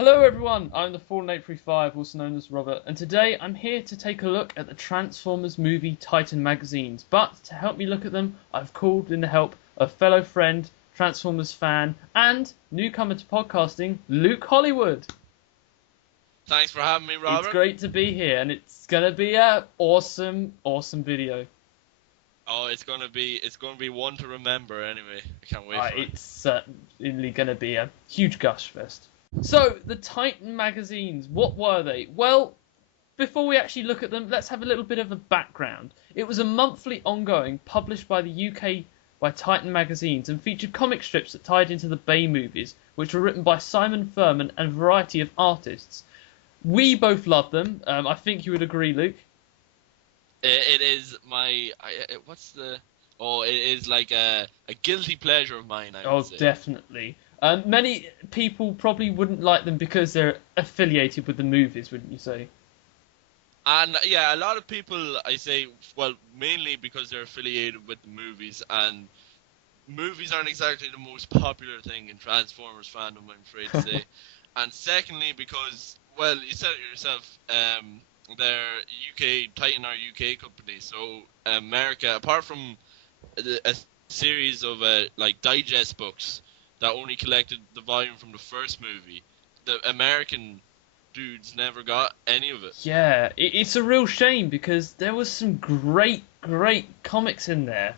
Hello everyone, I'm the Fallen 835, also known as Robert, and today I'm here to take a look at the Transformers movie Titan magazines. But to help me look at them, I've called in the help of fellow friend, Transformers fan, and newcomer to podcasting, Luke Hollywood. Thanks for having me, Robert. It's great to be here, and it's gonna be a awesome video. Oh, it's gonna be one to remember anyway. I can't wait for it. It's certainly gonna be a huge gush fest. So, the Titan magazines, what were they? Well, before we actually look at them, let's have a little bit of a background. It was a monthly ongoing published by the UK by Titan magazines and featured comic strips that tied into the Bay movies, which were written by Simon Furman and a variety of artists. We both loved them. I think you would agree, Luke. It is my what's the it is like a guilty pleasure of mine. I would say. Definitely. Many people probably wouldn't like them because they're affiliated with the movies, wouldn't you say? And yeah, a lot of people, I say, well, mainly because they're affiliated with the movies, and movies aren't exactly the most popular thing in Transformers fandom, I'm afraid to say. And secondly, because, well, you said it yourself, they're Titan are UK company, so America, apart from a series of like digest books that only collected the volume from the first movie, the American dudes never got any of it. Yeah, it's a real shame because there was some great comics in there.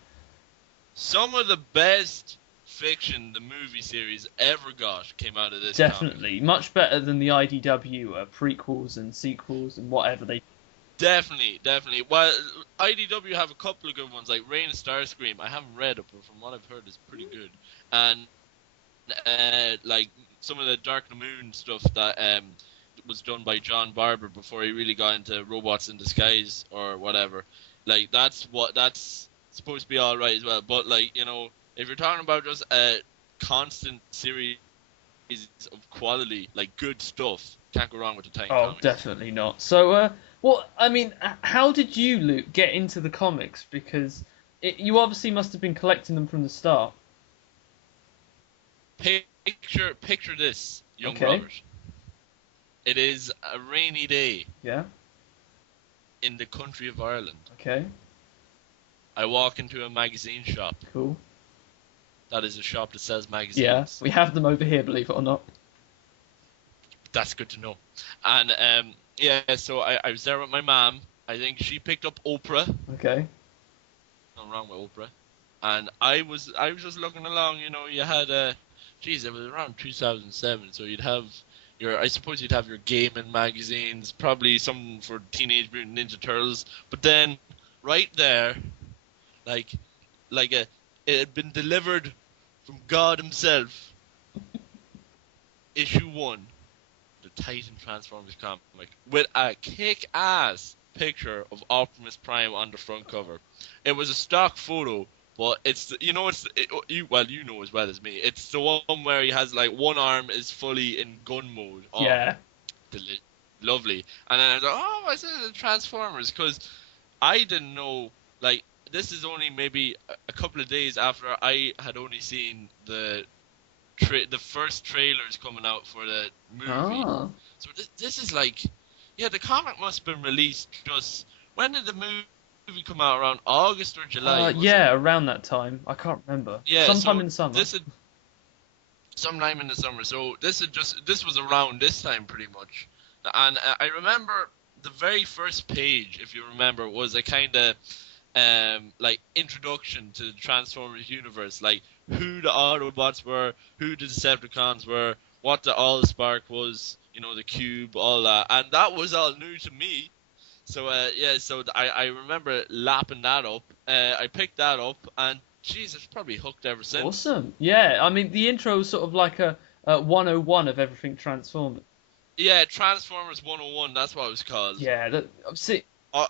Some of the best fiction the movie series ever got came out of this. Definitely, comic. much better than the IDW prequels and sequels and whatever they. Definitely. Well, IDW have a couple of good ones, like Reign of Starscream. I haven't read it, but from what I've heard, it's pretty good. And like some of the Dark of the Moon stuff that was done by John Barber before he really got into Robots in Disguise or whatever. Like that's supposed to be all right as well. But like, you know, if you're talking about just a constant series of quality, like good stuff, can't go wrong with the Titan comics. Definitely not. So, well, I mean, how did you, Luke, get into the comics? Because you obviously must have been collecting them from the start. Picture this, young Robert. It is a rainy day. Yeah. In the country of Ireland. Okay. I walk into a magazine shop. Cool. That is a shop that sells magazines. Yeah, we have them over here, believe it or not. That's good to know. And yeah, so I was there with my mom. I think she picked up Oprah. Okay. Nothing wrong with Oprah. And I was just looking along. You know, you had it was around 2007, so I suppose you'd have your gaming magazines, probably some for Teenage Mutant Ninja Turtles, but then right there, like it had been delivered from God himself. Issue 1, the Titan Transformers comic, with a kick-ass picture of Optimus Prime on the front cover. It was a stock photo. But you know as well as me. It's the one where he has like one arm is fully in gun mode. Oh, yeah. Lovely. And then I was like, I said the Transformers, because I didn't know, like, this is only maybe a couple of days after I had only seen the first trailers coming out for the movie. Oh. So this is like, yeah, the comic must have been released just, when did the movie come out, around August or July? Yeah, around that time. I can't remember. Yeah, sometime in the summer. Sometime in the summer. So this was around this time pretty much. And I remember the very first page, if you remember, was a kind of like introduction to the Transformers universe, like who the Autobots were, who the Decepticons were, what the Allspark was, you know, the Cube, all that, and that was all new to me. So I remember lapping that up. I picked that up, and Jesus, probably hooked ever since. Awesome. Yeah, I mean the intro was sort of like a 101 of everything Transformers. Yeah, Transformers 101. That's what it was called. Yeah,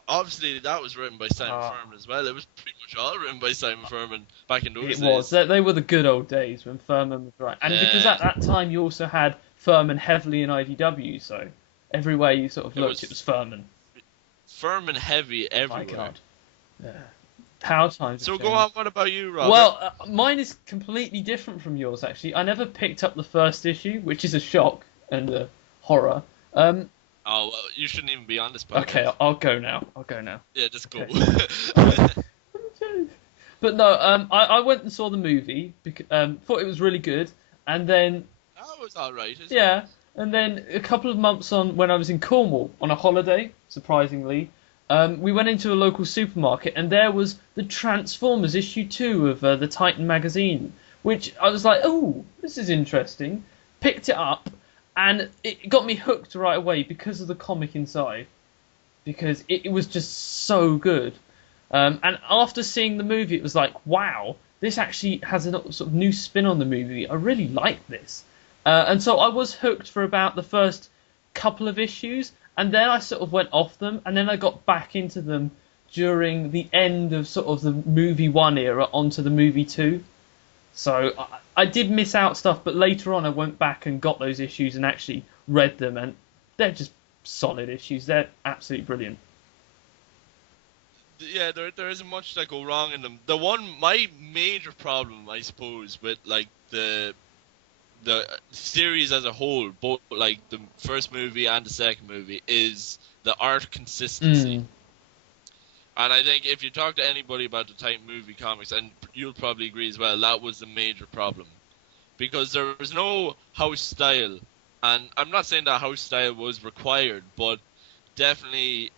obviously that was written by Simon Furman as well. It was pretty much all written by Simon Furman back in those days. It was. They were the good old days when Furman was right, and because at that time you also had Furman heavily in IDW, so everywhere you sort of looked, it was Furman. Furman heavy everywhere. My God. Yeah. How times. So go on. What about you, Robert? Well, mine is completely different from yours. Actually, I never picked up the first issue, which is a shock, and horror. Oh, well, you shouldn't even be on this podcast. Okay, I'll go now. Yeah, just go. Okay. But no, I went and saw the movie because thought it was really good, and then That was alright. yeah, and then a couple of months on when I was in Cornwall on a holiday, surprisingly, we went into a local supermarket and there was the Transformers issue 2 of the Titan magazine, which I was like, oh, this is interesting. Picked it up, and it got me hooked right away because of the comic inside, because it was just so good. And after seeing the movie, it was like, wow, this actually has a sort of new spin on the movie. I really like this. And so I was hooked for about the first couple of issues, and then I sort of went off them, and then I got back into them during the end of sort of the movie 1 era onto the movie 2. So I did miss out stuff, but later on I went back and got those issues and actually read them, and they're just solid issues. They're absolutely brilliant. Yeah, there isn't much that go wrong in them. My major problem, I suppose, with like the series as a whole, both like the first movie and the second movie, is the art consistency. And I think if you talk to anybody about the Titan movie comics, and you'll probably agree as well, that was the major problem. Because there was no house style, and I'm not saying that house style was required, but definitely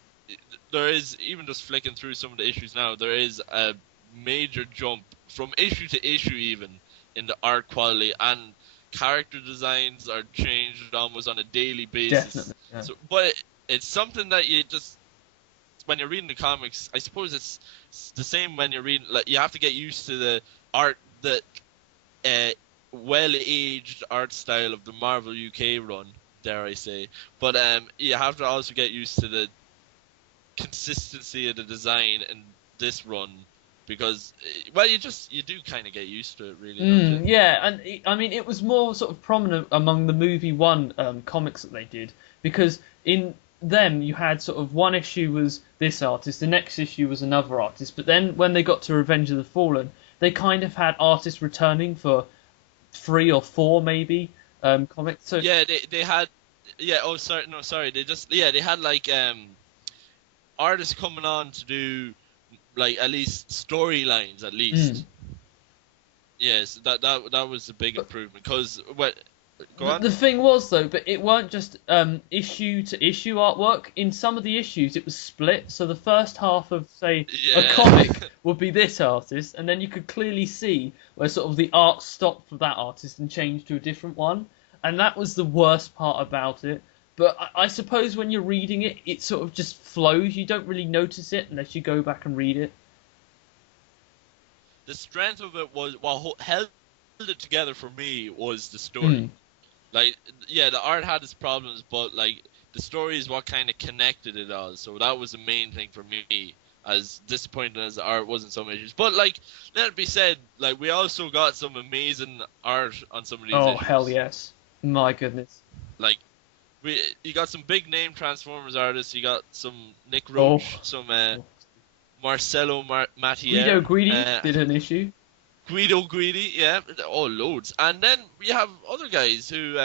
there is, even just flicking through some of the issues now, there is a major jump from issue to issue even in the art quality, and character designs are changed almost on a daily basis. Definitely, yeah. So, but it's something that you just, when you're reading the comics, I suppose it's the same when you're reading, like, you have to get used to the art, the well-aged art style of the Marvel UK run, dare I say. But you have to also get used to the consistency of the design in this run, because, well, you do kind of get used to it, really, don't you? Yeah, and I mean, it was more sort of prominent among the movie 1 comics that they did, because in them you had sort of one issue was this artist, the next issue was another artist, but then when they got to Revenge of the Fallen, they kind of had artists returning for 3 or 4 maybe comics. So yeah, they had, yeah. Oh, sorry. They had like artists coming on to do like at least storylines, at least. Yes, that was a big improvement, because go on. The thing was, though, but it weren't just issue to issue artwork. In some of the issues, it was split. So the first half of, say, a comic would be this artist, and then you could clearly see where sort of the art stopped for that artist and changed to a different one. And that was the worst part about it. But I suppose when you're reading it, it sort of just flows. You don't really notice it unless you go back and read it. The strength of it was, what held it together for me, was the story. Like, yeah, the art had its problems, but like the story is what kind of connected it all. So that was the main thing for me. As disappointing as the art was in some issues, but like, let it be said, like, we also got some amazing art on some of these issues. Oh, hell yes! My goodness. Like, you got some big name Transformers artists. You got some Nick Roche, some Marcelo Mattier. Guido Guidi did an issue. Guido Guidi, yeah. Oh, loads. And then we have other guys who,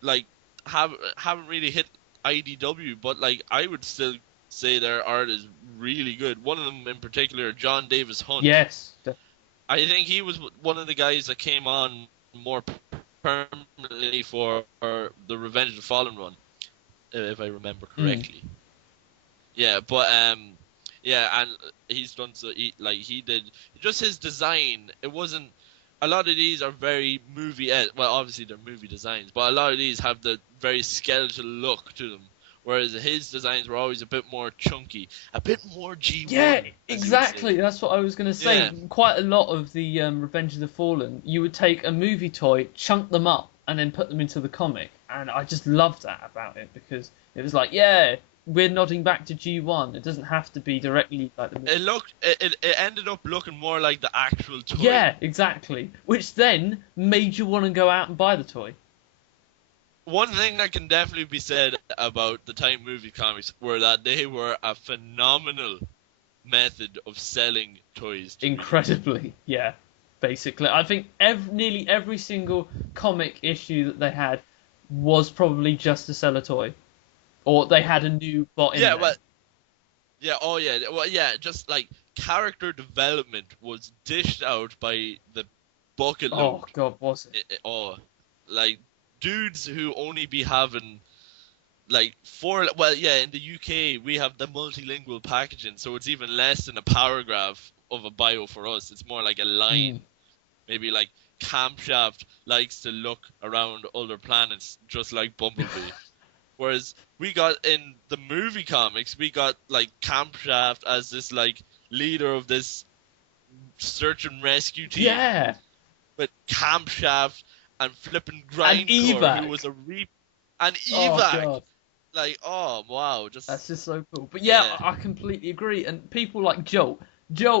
like, haven't really hit IDW, but, like, I would still say their art is really good. One of them in particular, John Davis Hunt. Yes. I think he was one of the guys that came on more permanently for the Revenge of the Fallen run, if I remember correctly. Yeah, but yeah, and he's done so. He did just his design. It wasn't. A lot of these are very movie. Well, obviously they're movie designs, but a lot of these have the very skeletal look to them. Whereas his designs were always a bit more chunky, a bit more G1. Yeah, exactly. That's what I was going to say. Yeah. Quite a lot of the Revenge of the Fallen, you would take a movie toy, chunk them up, and then put them into the comic. And I just loved that about it, because it was like, yeah, we're nodding back to G1. It doesn't have to be directly like the movie. It ended up looking more like the actual toy. Yeah, exactly. Which then made you want to go out and buy the toy. One thing that can definitely be said about the Titan movie comics were that they were a phenomenal method of selling toys. Incredibly, yeah. Basically, I think nearly every single comic issue that they had, was probably just to sell a toy, or they had a new bot in Yeah, there. well, yeah, oh yeah, well, yeah, just like character development was dished out by the bucket load. Oh God, was it? Oh, like dudes who only be having like four. Well, yeah, in the UK we have the multilingual packaging, so it's even less than a paragraph of a bio for us. It's more like a line, maybe like Camshaft likes to look around other planets, just like Bumblebee. Whereas we got in the movie comics, we got like Camshaft as this like leader of this search and rescue team. Yeah, With Camshaft and flipping and Grindcore, Evac. who was and Oh Evac. God, Like, oh wow, that's just so cool. But yeah. I completely agree. And people like Jolt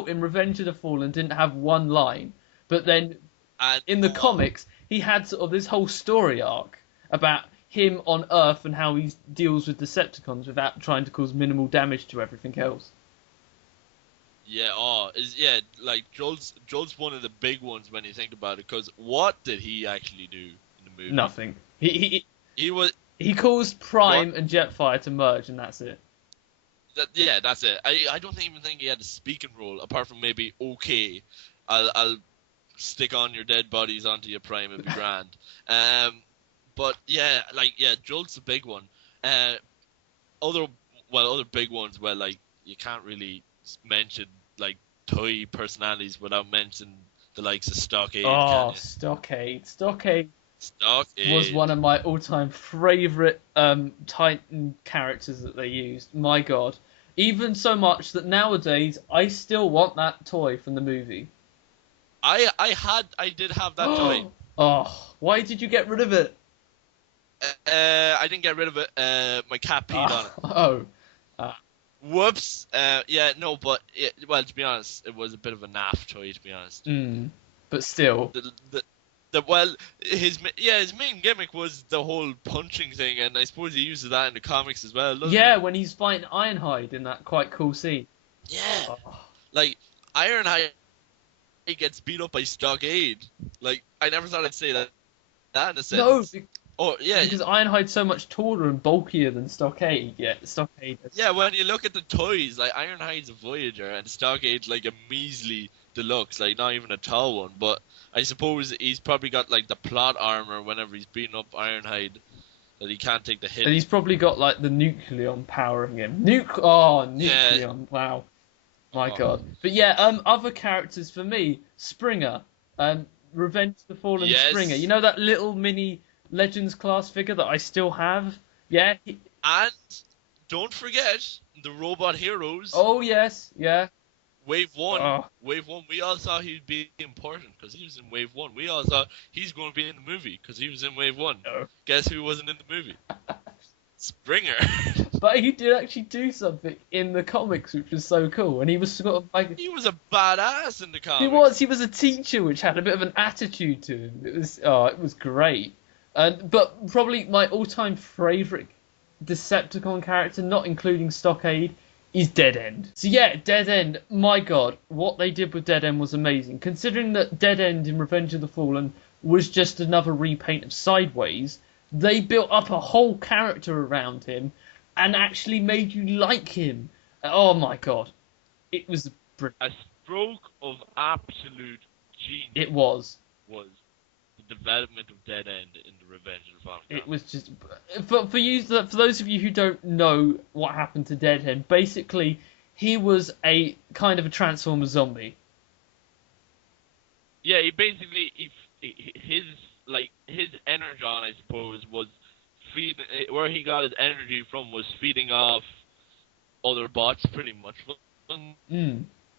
in Revenge of the Fallen didn't have one line, but then And in the comics he had sort of this whole story arc about him on Earth and how he deals with Decepticons without trying to cause minimal damage to everything else. yeah, like Joel's one of the big ones when you think about it. Because what did he actually do in the movie? Nothing. He caused Prime and Jetfire to merge, and that's it. That's it. I don't even think he had a speaking role apart from maybe okay, I'll stick on your dead bodies onto your Prime, it'd be grand. But yeah, Jolt's a big one. Other big ones. Well, like you can't really mention like toy personalities without mentioning the likes of Stockade. Oh, Stockade was one of my all-time favorite Titan characters that they used. My God, even so much that nowadays I still want that toy from the movie. I did have that toy. Oh, why did you get rid of it? I didn't get rid of it. My cat peed on it. Oh. Whoops. But to be honest, it was a bit of a naff toy, to be honest. But still. His main gimmick was the whole punching thing, and I suppose he uses that in the comics as well. Yeah, when he's fighting Ironhide in that quite cool scene. Yeah. Like Ironhide gets beat up by Stockade. Like I never thought I'd say that in a sentence. No. Because Ironhide's so much taller and bulkier than Stockade. Yeah, Stockade. Yeah, when you look at the toys, like Ironhide's a Voyager and Stockade's like a measly deluxe, like not even a tall one. But I suppose he's probably got like the plot armor whenever he's beating up Ironhide that he can't take the hit. And he's probably got like the Nucleon powering him. Nucleon! Yeah. Wow. My God. But yeah, other characters for me, Springer, Revenge of the Fallen Springer. You know that little mini Legends class figure that I still have? Yeah. And don't forget the Robot Heroes. Oh yes, yeah. Wave 1. Wave 1, we all thought he'd be important because he was in Wave 1. We all thought he's going to be in the movie because he was in Wave 1. No. Guess who wasn't in the movie? Springer. But he did actually do something in the comics, which was so cool. And he was sort of like... He was a badass in the comics. He was a teacher which had a bit of an attitude to him. It was great. But probably my all-time favourite Decepticon character, not including Stockade, is Dead End. So yeah, Dead End, my God, what they did with Dead End was amazing. Considering that Dead End in Revenge of the Fallen was just another repaint of Sideways, they built up a whole character around him and actually made you like him. Oh my God. It was brilliant. A stroke of absolute genius. It was the development of Dead End in the Revenge of the Fallen. It was just for those of you who don't know what happened to Dead End. Basically, he was a kind of a Transformer zombie. Yeah, he basically his energon, I suppose, was feeding. Where he got his energy from was feeding off other bots, pretty much.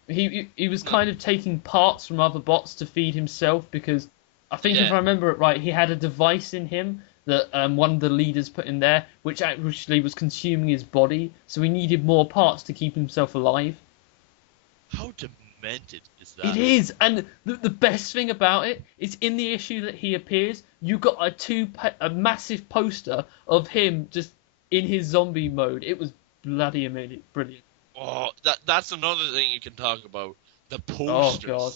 He was kind of taking parts from other bots to feed himself because I think if I remember it right, he had a device in him that one of the leaders put in there, which actually was consuming his body. So he needed more parts to keep himself alive. How demented is that? It is, and the best thing about it is in the issue that he appears, you got a massive poster of him just in his zombie mode. It was bloody amazing, brilliant. Oh, that's another thing you can talk about. The posters. Oh God.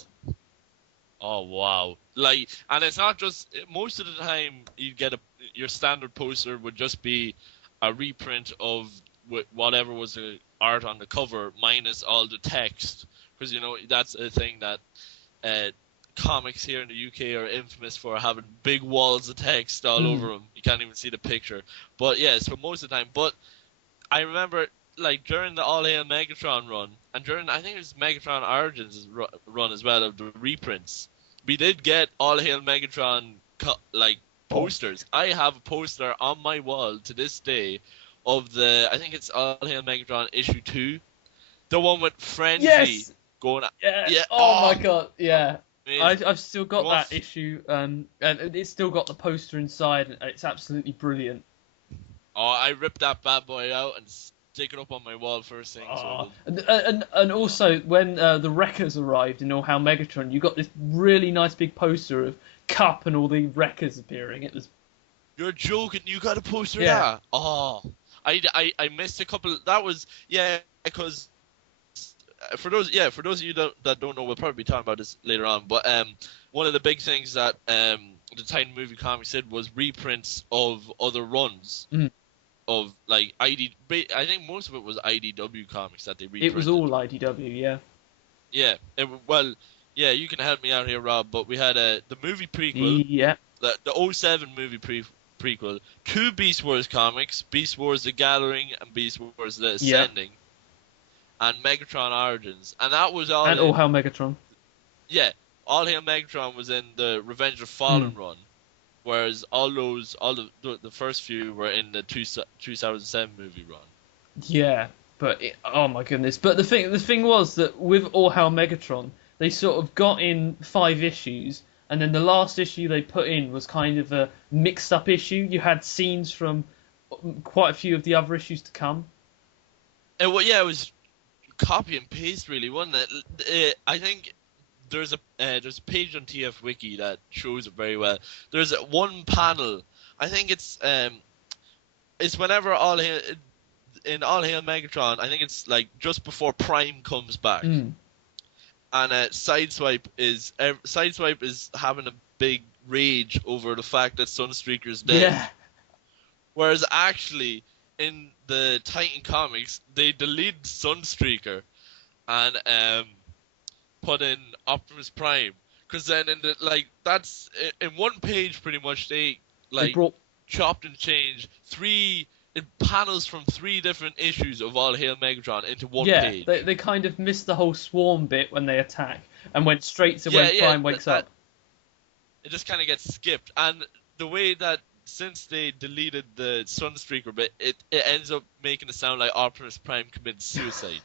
Oh wow! And it's not just most of the time you get your standard poster would just be a reprint of whatever was the art on the cover minus all the text, because that's a thing that comics here in the UK are infamous for, having big walls of text all over them. You can't even see the picture. But yeah, so most of the time. But I remember, like, during the All Hail Megatron run, and during, I think it was Megatron Origins run as well, of the reprints, we did get All Hail Megatron, posters. I have a poster on my wall to this day of I think it's All Hail Megatron issue 2. The one with Frenzy going... Yeah. Oh my god, yeah. Amazing. I've still got that issue, and it's still got the poster inside, and it's absolutely brilliant. Oh, I ripped that bad boy out and stick it up on my wall first thing. Oh. And also, when the Wreckers arrived in All Hail Megatron, you got this really nice big poster of Cup and all the Wreckers appearing. It was... You're joking, you got a poster of that? Oh, I missed a couple... That was... Yeah, because... For those of you that don't know, we'll probably be talking about this later on. But one of the big things that the Titan Movie Comics did was reprints of other runs of like I think most of it was IDW comics that they reprinted. It was all IDW, yeah. Yeah. You can help me out here, Rob. But we had the movie prequel. Yeah. The 07 movie prequel. 2 Beast Wars comics: Beast Wars: The Gathering and Beast Wars: The Ascending. Yeah. And Megatron Origins, and that was all. And All Hail Megatron. Yeah, All Hail Megatron was in the Revenge of Fallen run, whereas all the first few were in the 2007 movie run. Yeah, but oh my goodness! But the thing was that with All Hail Megatron, they sort of got in 5 issues, and then the last issue they put in was kind of a mixed-up issue. You had scenes from quite a few of the other issues to come. It was copy and paste, really, wasn't it? I think there's a page on TF Wiki that shows it very well. There's one panel. I think it's whenever in All Hail Megatron. I think it's like just before Prime comes back, and Sideswipe is having a big rage over the fact that Sunstreaker's dead. Yeah. Whereas actually, in the Titan comics, they deleted Sunstreaker and put in Optimus Prime, because then that's in one page pretty much they chopped and changed 3 panels from 3 different issues of All Hail Megatron into one page. Yeah, they kind of missed the whole swarm bit when they attack and went straight to when Prime wakes up. It just kind of gets skipped, and the way that, since they deleted the Sunstreaker bit, it ends up making it sound like Optimus Prime committed suicide.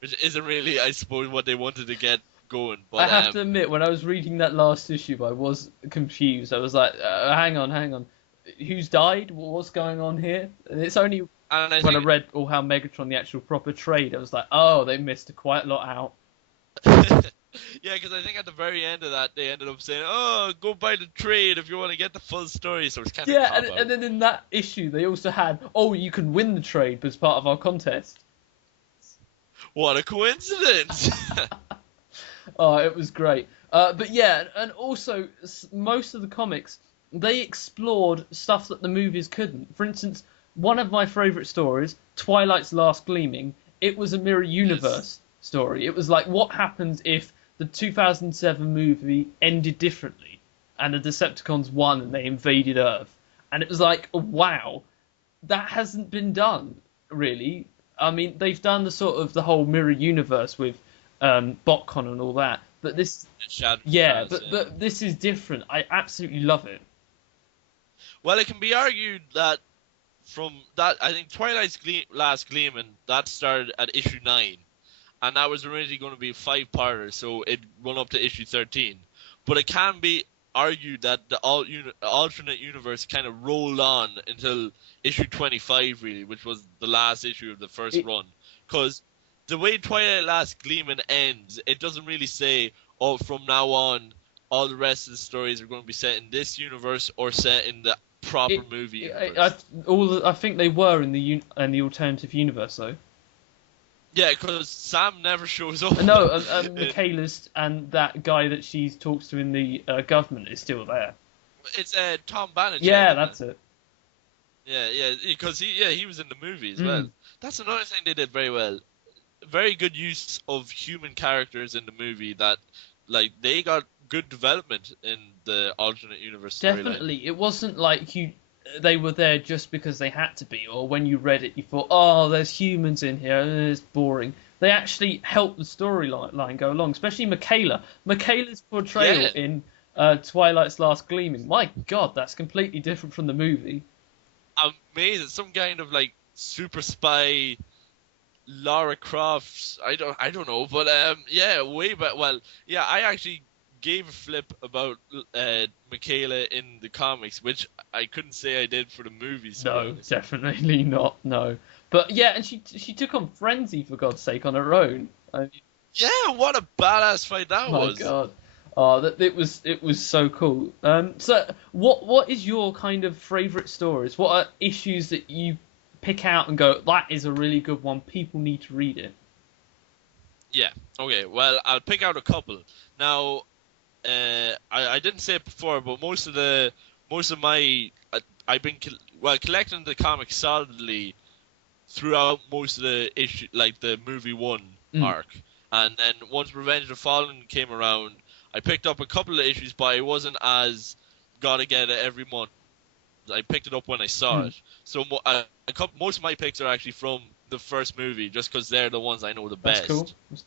Which isn't really, I suppose, what they wanted to get going. But I have to admit, when I was reading that last issue, I was confused. I was like, hang on. Who's died? What's going on here? And it's only when I read All Hail Megatron, the actual proper trade, I was like, oh, they missed quite a lot out. Yeah, because I think at the very end of that, they ended up saying, oh, go buy the trade if you want to get the full story. So it's kind of and then in that issue, they also had, oh, you can win the trade as part of our contest. What a coincidence! Oh, it was great. But yeah, and also, most of the comics, they explored stuff that the movies couldn't. For instance, one of my favourite stories, Twilight's Last Gleaming, it was a mirror universe story. It was like, what happens if the 2007 movie ended differently and the Decepticons won and they invaded Earth? And it was like, wow, that hasn't been done, really. I mean, they've done the whole mirror universe with BotCon and all that, but this, but this is different. I absolutely love it. Well, it can be argued that from that, I think Twilight's Last Gleaming, that started at issue 9. And that was originally going to be a 5-parter, so it run up to issue 13. But it can be argued that the alternate universe kind of rolled on until issue 25, really, which was the last issue of the first run. Because the way Twilight Last Gleaming ends, it doesn't really say, oh, from now on, all the rest of the stories are going to be set in this universe or set in the proper movie universe. I think they were in the alternative universe, though. Yeah, because Sam never shows up. No, Michaela's and that guy that she talks to in the government is still there. It's Tom Banachek, Yeah, isn't it? that's it. Yeah, because he was in the movie as well. Mm. That's another thing they did very well. Very good use of human characters in the movie that, like, they got good development in the alternate universe storyline. Definitely, it wasn't like they were there just because they had to be, or when you read it, you thought, "Oh, there's humans in here, it's boring." They actually helped the storyline go along, especially Michaela. Michaela's portrayal Yeah, in Twilight's Last Gleaming. My God, that's completely different from the movie. amazing. Some kind of like super spy Lara Croft. I don't know, but yeah, way back. Well, yeah, I actually gave a flip about Michaela in the comics, which I couldn't say I did for the movies, to be No, honest. definitely not. No, but yeah, and she took on Frenzy for God's sake on her own. Yeah, what a badass fight that My was. God. Oh, that it was so cool. So what is your kind of favourite stories? What are issues that you pick out and go, that is a really good one. People need to read it. Yeah. Okay. Well, I'll pick out a couple. Now, I didn't say it before, but most of my I've been collecting the comics solidly throughout most of the issue, like the movie one Mm. arc, and then once Revenge of the Fallen came around, I picked up a couple of issues, but it wasn't as gotta get it every month. I picked it up when I saw Mm. it, so most of my picks are actually from the first movie, just because they're the ones I know the That's cool. best,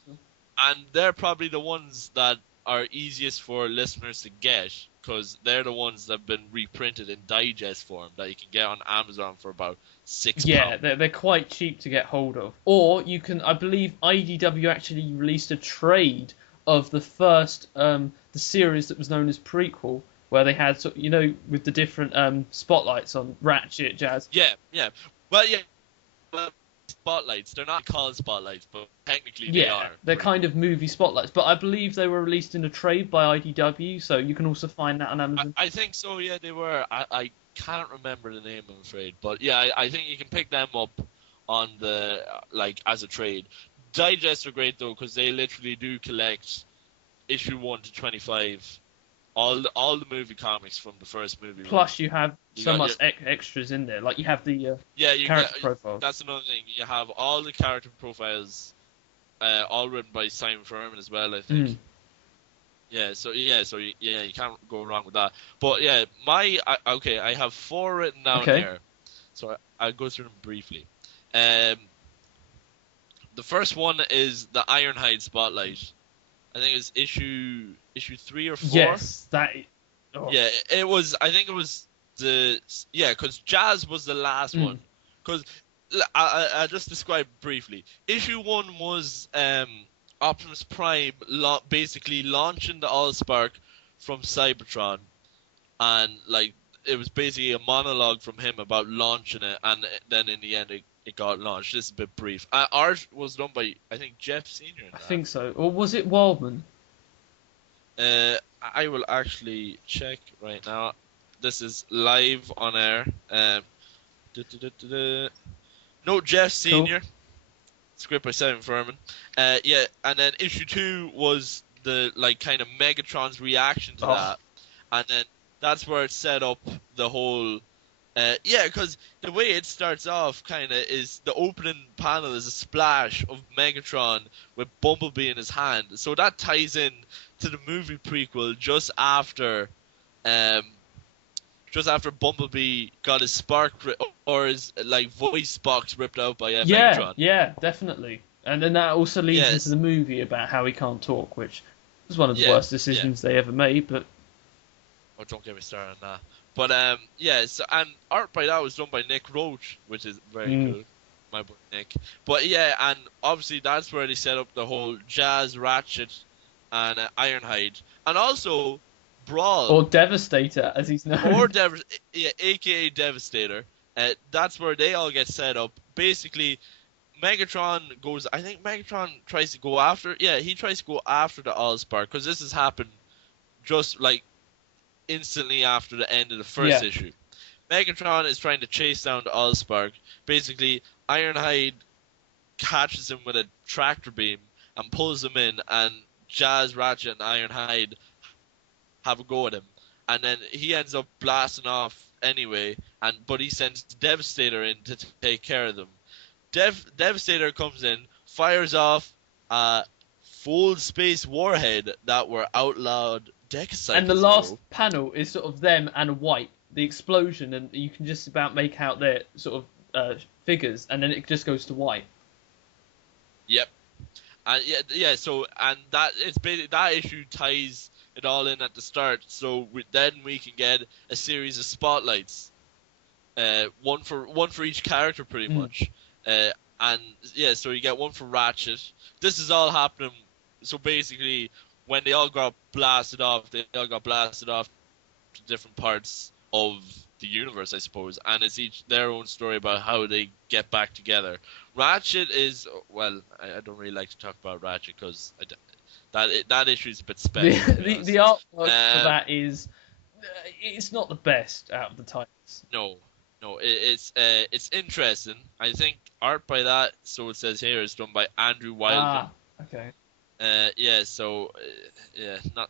and they're probably the ones that are easiest for listeners to get, because they're the ones that have been reprinted in digest form that you can get on Amazon for about £6. Yeah, they're quite cheap to get hold of. Or you can, I believe IDW actually released a trade of the first the series that was known as prequel, where they had with the different spotlights on Ratchet, Jazz. Yeah, yeah. Well, yeah. Well, spotlights. They're not called spotlights, but technically they Yeah, are. they're Pretty kind much. of movie spotlights, but I believe they were released in a trade by IDW, so you can also find that on Amazon. I think so. Yeah, they were. I can't remember the name, I'm afraid, but yeah, I think you can pick them up on the like as a trade. Digests are great though because they literally do collect issue 1 to 25, all the movie comics from the first movie run. Plus, you have You so got your much extras in there, like you have the yeah, you get. character profiles. That's another thing. You have all the character profiles, all written by Simon Furman as well, I think. Mm. Yeah, you can't go wrong with that. But yeah, okay, I have 4 written down Okay. here, so I'll go through them briefly. Um, the first one is the Ironhide Spotlight. I think it's issue 3 or 4. Yes, that. Oh. Yeah, it was. I think it was because Jazz was the last one. Because I just described briefly. Issue 1 was Optimus Prime basically launching the Allspark from Cybertron, and like it was basically a monologue from him about launching it, and then in the end it got launched. This is a bit brief. Art was done by I think Jeff Senior. I think so. Or was it Wildman? I will actually check right now. This is live on air. No, Jeff Senior. Cool. Script by Simon Furman. Yeah, and then issue 2 was the like kind of Megatron's reaction to that, and then that's where it set up the whole. Yeah, because the way it starts off kind of is the opening panel is a splash of Megatron with Bumblebee in his hand, so that ties in to the movie prequel just after Bumblebee got his spark or his like voice box ripped out by Megatron. Yeah, definitely. And then that also leads Yes. into the movie about how he can't talk, which was one of the worst decisions they ever made. But oh, don't get me started on that. But and art by that was done by Nick Roach, which is very cool, my boy Nick. But yeah, and obviously that's where they set up the whole Jazz, Ratchet, and Ironhide, and also Brawl or Devastator, as he's known. or aka Devastator. That's where they all get set up. Basically, Megatron goes. I think Megatron tries to go after. Yeah, he tries to go after the Allspark because this has happened just like instantly after the end of the first issue. Megatron is trying to chase down the Allspark. Basically, Ironhide catches him with a tractor beam and pulls him in, and Jazz, Ratchet, and Ironhide have a go at him. and then he ends up blasting off anyway, but he sends Devastator in to take care of them. Devastator comes in, fires off a full space warhead that were outlawed Decacycles. And the last panel is sort of them and a white, the explosion, and you can just about make out their sort of figures, and then it just goes to white. Yep. And so that issue ties it all in at the start, so then we can get a series of spotlights, one for each character pretty much, so you get one for Ratchet. This is all happening. So basically, when they all got blasted off to different parts of the universe, I suppose, and it's each their own story about how they get back together. Ratchet is, well, I don't really like to talk about Ratchet because that issue is a bit special. The artwork for that is, it's not the best out of the titles. No, it's interesting. I think art by that, so it says here, is done by Andrew Wildman. Okay.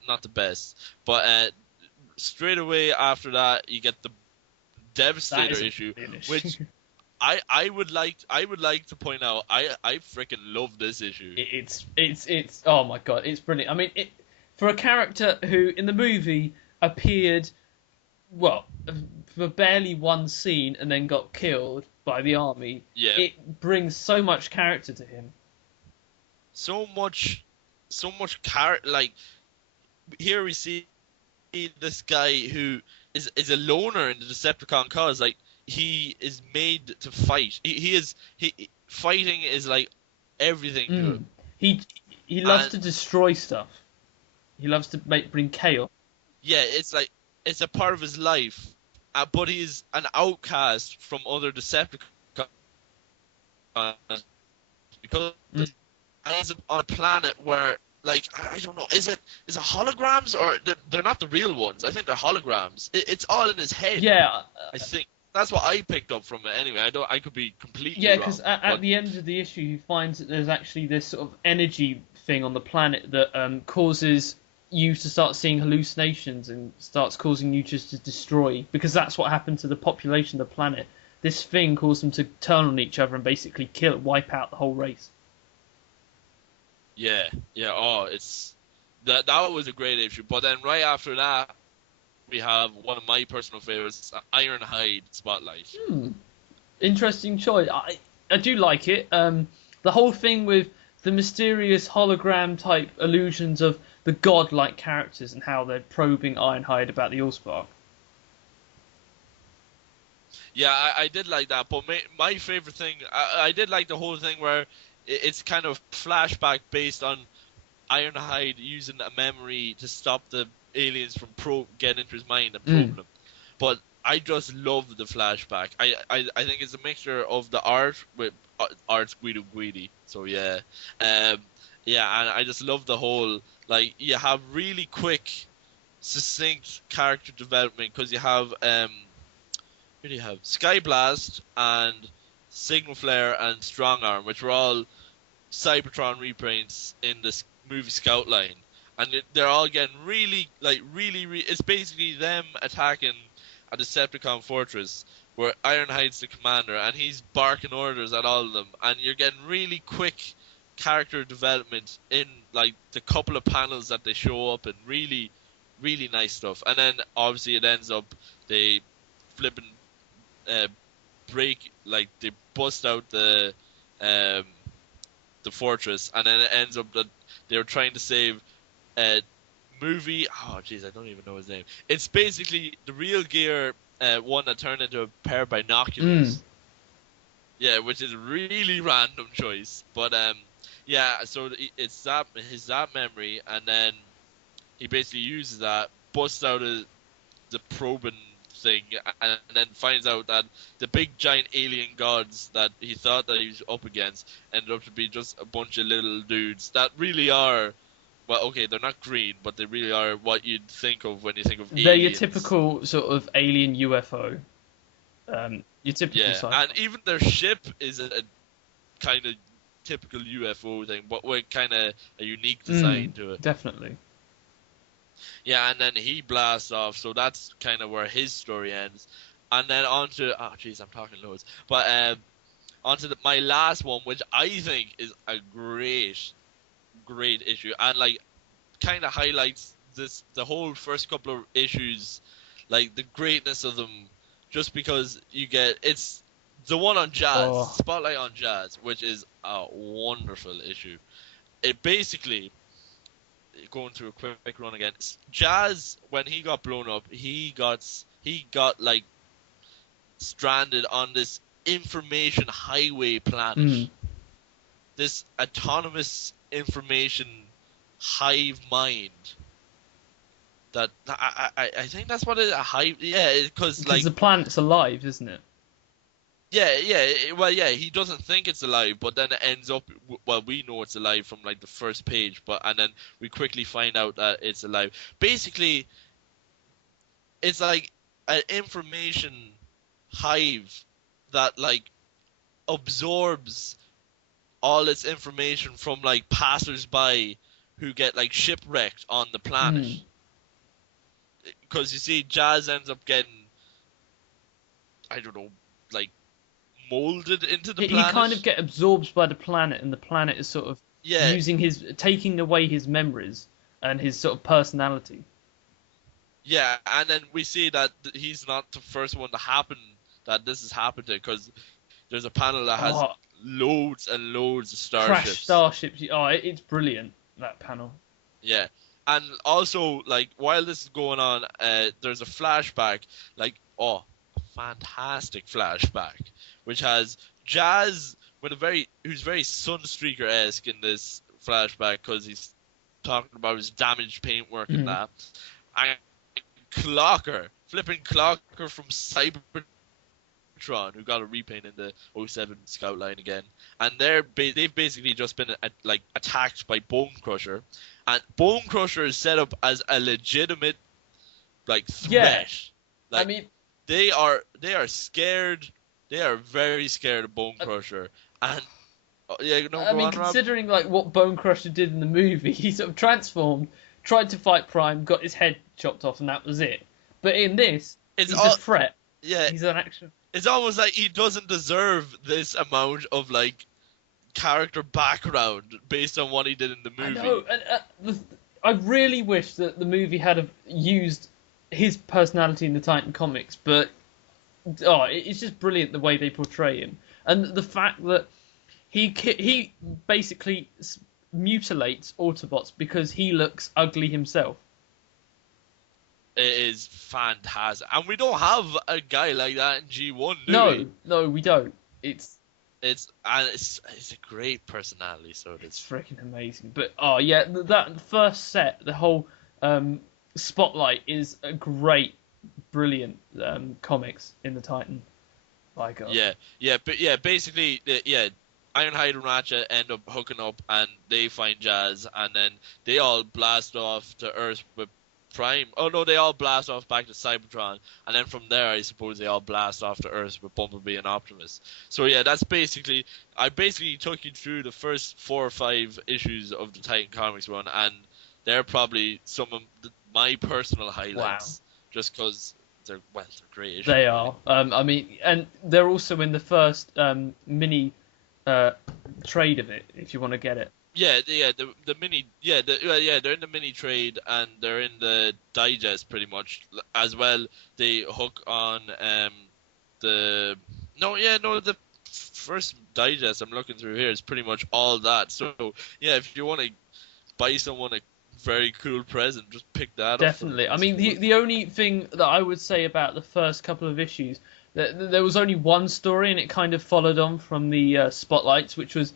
Not the best, but straight away after that you get the Devastator issue, which I would like to point out. I freaking love this issue. It's oh my god, it's brilliant. I mean, for a character who in the movie appeared, well, for barely one scene and then got killed by the army. Yeah. It brings so much character to him. So much character. Like, here we see this guy who is a loner in the Decepticon cause. Like, he is made to fight. Fighting is like everything to him. He loves to destroy stuff. He loves to bring chaos. Yeah, it's like it's a part of his life, but he's an outcast from other Decepticons because he's on a planet where, like, I don't know, is it holograms, or they're not the real ones? I think they're holograms. It's all in his head. Yeah, I think that's what I picked up from it. Anyway, I could be completely wrong. Yeah, because at the end of the issue, he finds that there's actually this sort of energy thing on the planet that causes you to start seeing hallucinations and starts causing you just to destroy, because that's what happened to the population of the planet. This thing caused them to turn on each other and basically wipe out the whole race. Yeah. Oh, that was a great issue. But then right after that, we have one of my personal favorites, Ironhide Spotlight. Interesting choice. I do like it. The whole thing with the mysterious hologram type illusions of the godlike characters and how they're probing Ironhide about the Allspark. Yeah, I did like that. But my favorite thing, I did like the whole thing where it's kind of flashback based on Ironhide using a memory to stop the aliens from getting into his mind and probing him. But I just love the flashback. I think it's a mixture of the art with art's Guido. So yeah. And I just love the whole, like, you have really quick, succinct character development, because you have who do you have? Skyblast and Signal Flare and Strongarm, which were all Cybertron reprints in this movie Scout Line, and they're all getting really, it's basically them attacking a Decepticon fortress where Ironhide's the commander and he's barking orders at all of them, and you're getting really quick character development in, like, the couple of panels that they show up, and really, really nice stuff. And then obviously it ends up they flipping they bust out the fortress, and then it ends up that they were trying to save movie. Oh jeez, I don't even know his name. It's basically the Real Gear one that turned into a pair of binoculars. Yeah, which is a really random choice, but so it's his memory, and then he basically uses that, busts out the probing thing, and then finds out that the big giant alien gods that he thought that he was up against ended up to be just a bunch of little dudes that really are, well, okay, they're not green, but they really are what you'd think of when you think of aliens. They're your typical sort of alien UFO. Your typical sci-fi. And even their ship is a kind of typical UFO thing, but with kind of a unique design to it. Definitely. Yeah, and then he blasts off, so that's kind of where his story ends. And then on to, oh jeez, I'm talking loads. But on to my last one, which I think is a great issue, and like kind of highlights the whole first couple of issues, like the greatness of them, just because it's the one on Jazz, Spotlight on Jazz, which is a wonderful issue. It basically, going through a quick run again, Jazz, when he got blown up, he got like stranded on this information highway planet. This autonomous information hive mind. That I think that's what it is, a hive. Yeah, because like the planet's alive, isn't it? Yeah. Well, yeah, he doesn't think it's alive, but then it ends up. Well, we know it's alive from like the first page, and then we quickly find out that it's alive. Basically, it's like an information hive that like absorbs all its information from like passers-by who get like shipwrecked on the planet. Because you see, Jazz ends up getting, I don't know, like molded into the planet. He kind of get absorbed by the planet, and the planet is sort of taking away his memories and his sort of personality. Yeah, and then we see that he's not the first one to happen, that this has happened to, because there's a panel that has loads and loads of starships. Crash starships. Oh, it's brilliant, that panel. Yeah. And also, like, while this is going on, there's a flashback, like, a fantastic flashback, which has Jazz who's very Sunstreaker-esque in this flashback, because he's talking about his damaged paintwork and that. And flipping Clocker from Cybertron, who got a repaint in the 07 Scout line again, and they've basically just been attacked by Bone Crusher, and Bone Crusher is set up as a legitimate like threat. Yeah. Like, I mean, they are scared. They are very scared of Bone Crusher, and considering like what Bone Crusher did in the movie, he sort of transformed, tried to fight Prime, got his head chopped off, and that was it. But in this, he's a threat. Yeah, he's an action. It's almost like he doesn't deserve this amount of like character background based on what he did in the movie. I know, and I really wish that the movie had used his personality in the Titan comics, but it's just brilliant the way they portray him, and the fact that he basically mutilates Autobots because he looks ugly himself. It is fantastic, and we don't have a guy like that in G1, do we? No, we don't. It's a great personality, so it's freaking amazing. But that first set, the whole Spotlight is a great, brilliant comics in the Titan. My God. But basically, Ironhide and Ratchet end up hooking up, and they find Jazz, and then they all blast off to Earth with Prime. Oh no, they all blast off back to Cybertron, and then from there, I suppose they all blast off to Earth with Bumblebee and Optimus. So yeah, I basically took you through the first 4 or 5 issues of the Titan Comics run, and they're probably some of my personal highlights, just because they're great issues. They are. And they're also in the first mini trade of it, if you want to get it. The mini, they're in the mini trade, and they're in the digest pretty much as well. They hook on the first digest I'm looking through here is pretty much all that. So yeah, if you want to buy someone a very cool present, just pick that up. Definitely. I mean, the only thing that I would say about the first couple of issues, there was only one story, and it kind of followed on from the Spotlights, which was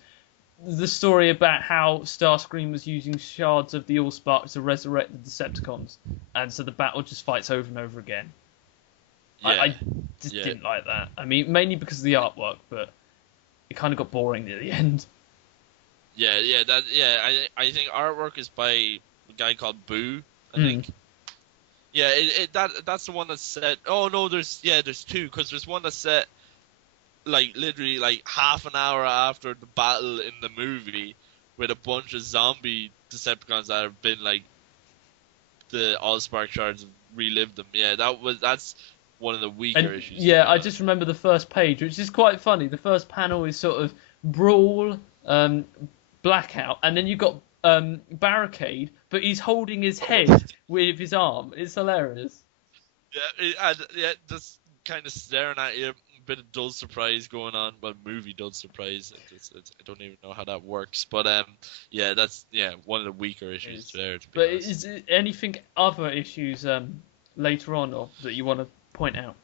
the story about how Starscream was using shards of the Allspark to resurrect the Decepticons, and so the battle just fights over and over again. I just didn't like that. I mean, mainly because of the artwork, but it kind of got boring near the end. I think artwork is by a guy called Boo, I think. Yeah, that's the one that's set. Oh no, there's 2, because there's one that's set like literally like half an hour after the battle in the movie, with a bunch of zombie Decepticons that have been like the All-Spark shards relived them. Yeah, that's one of the weaker And issues. yeah, I just remember the first page, which is quite funny. The first panel is sort of Brawl, Blackout, and then you've got Barricade, but he's holding his head with his arm. It's hilarious. Yeah, just kind of staring at you. A bit of dull surprise going on. Well, movie dull surprise. I don't even know how that works. But yeah, that's one of the weaker issues there. To be honest. Is it anything other issues later on or that you want to point out?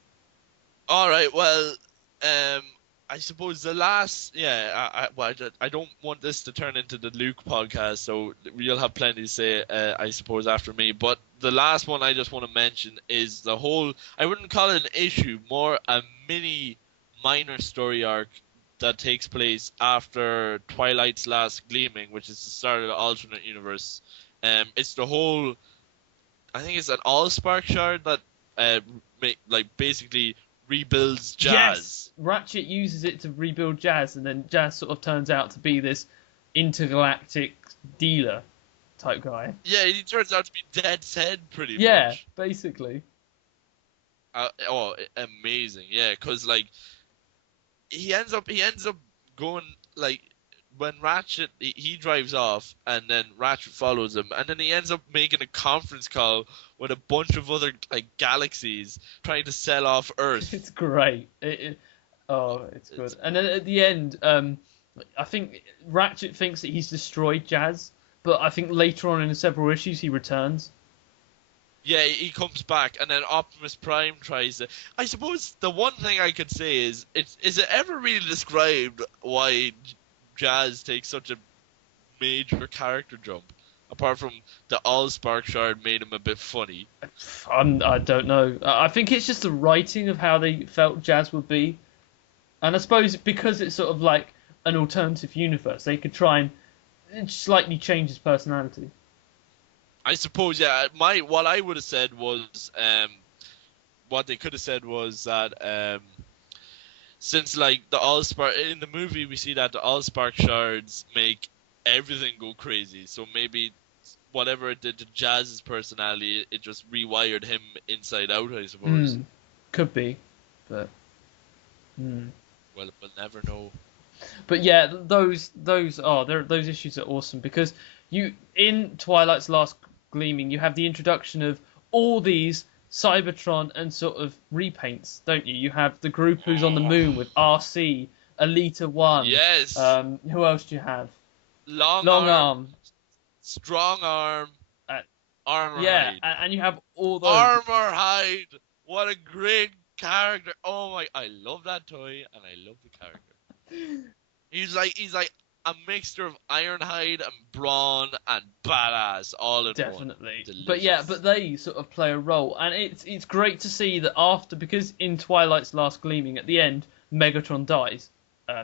All right. Well, I suppose the last, I don't want this to turn into the Luke podcast, so you'll have plenty to say, I suppose, after me. But the last one I just want to mention is the whole, I wouldn't call it an issue, more a mini minor story arc that takes place after Twilight's Last Gleaming, which is the start of the alternate universe. It's the whole, I think it's an All-Spark shard that, basically rebuilds Jazz. Yes, Ratchet uses it to rebuild Jazz, and then Jazz sort of turns out to be this intergalactic dealer type guy. Yeah, he turns out to be Dead's head pretty much. Yeah, basically. Amazing. Yeah, because like he ends up going like when Ratchet he drives off and then Ratchet follows him and then he ends up making a conference call with a bunch of other like galaxies trying to sell off Earth. It's great. It's good. And then at the end, I think Ratchet thinks that he's destroyed Jazz, but I think later on in several issues he returns. Yeah, he comes back, and then Optimus Prime tries to... I suppose the one thing I could say is it ever really described why Jazz takes such a major character jump? Apart from the All-Spark shard made him a bit funny. I don't know. I think it's just the writing of how they felt Jazz would be. And I suppose because it's sort of like an alternative universe, they could try and slightly change his personality. I suppose, yeah. What I would have said was, what they could have said was that since like the All-Spark in the movie, we see that the All-Spark shards make everything go crazy. So maybe whatever it did to Jazz's personality, it just rewired him inside out. I suppose. Could be, but well, we'll never know. But yeah, those issues are awesome because in Twilight's Last Gleaming, you have the introduction of all these Cybertron and sort of repaints, don't you? You have the group who's on the moon with RC, Elita 1. Yes. Who else do you have? Long Arm. Strong Arm. Armor Hide. And you have all those. Armor Hide. What a great character. Oh my, I love that toy and I love the character. He's like a mixture of Ironhide and Brawn and badass all in one. Definitely. Delicious. But they sort of play a role, and it's great to see that because in Twilight's Last Gleaming at the end, Megatron dies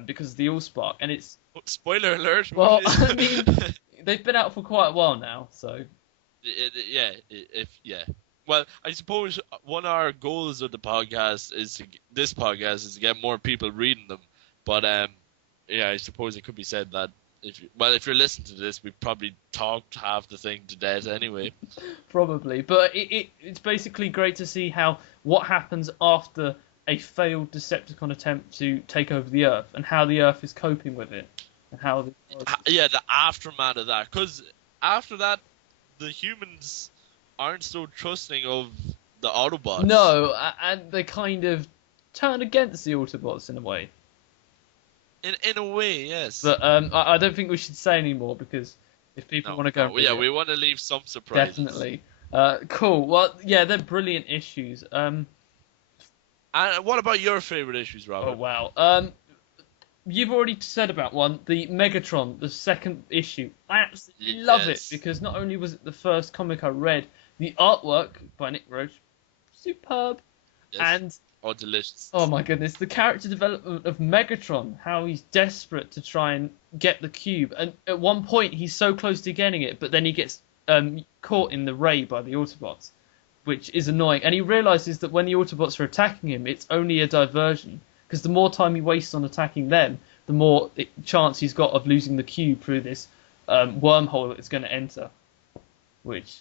because of the Allspark, and it's spoiler alert. Well, I mean, they've been out for quite a while now, so Well, I suppose one of our goals of the podcast is to get more people reading them, but I suppose it could be said that if you're listening to this, we probably talked half the thing to death anyway. Probably, but it's basically great to see what happens after a failed Decepticon attempt to take over the Earth, and how the Earth is coping with it, and how the aftermath of that. Because after that, the humans aren't so trusting of the Autobots. No, and they kind of turn against the Autobots in a way. In a way, yes. But I don't think we should say any more because if people want to go... we want to leave some surprises. Definitely. Cool. Well, yeah, they're brilliant issues. And what about your favourite issues, Robert? Oh, wow. You've already said about one, the Megatron, the second issue. I absolutely love it because not only was it the first comic I read, the artwork by Nick Roche, superb. Yes. And... Oh, delicious. Oh my goodness, the character development of Megatron, how he's desperate to try and get the cube. And at one point, he's so close to getting it, but then he gets caught in the ray by the Autobots, which is annoying. And he realises that when the Autobots are attacking him, it's only a diversion. Because the more time he wastes on attacking them, the more chance he's got of losing the cube through this wormhole that it's going to enter. Which...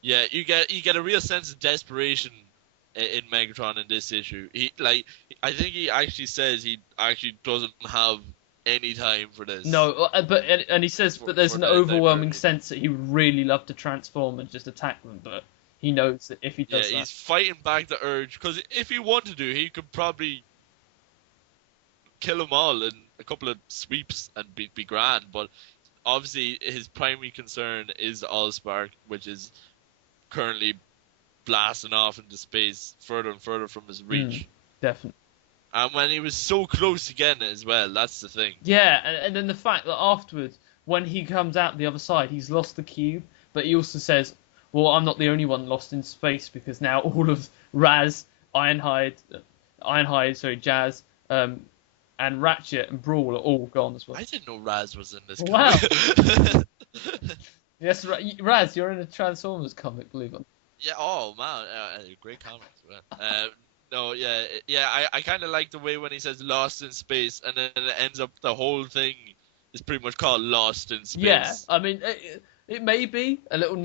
Yeah, you get a real sense of desperation in Megatron in this issue. I think he actually says he actually doesn't have any time for this. No, and he says, but there's For an the overwhelming diversion. sense that he would really love to transform and just attack them, but he knows that if he Yeah, does that, he's fighting back the urge because if he wanted to, he could probably kill them all in a couple of sweeps and be grand. But obviously, his primary concern is Allspark, which is currently blasting off into space further and further from his reach. definitely. And when he was so close again as well, that's the thing. Yeah, and then the fact that afterwards, when he comes out the other side, he's lost the cube, but he also says, well, I'm not the only one lost in space because now all of Raz, Jazz, and Ratchet and Brawl are all gone as well. I didn't know Raz was in this Wow. comic. Yes, Raz, you're in a Transformers comic, believe it. Yeah, oh man, great comics. No, I kind of like the way when he says "lost in space" and then it ends up the whole thing is pretty much called "Lost in Space." Yeah, I mean, it may be a little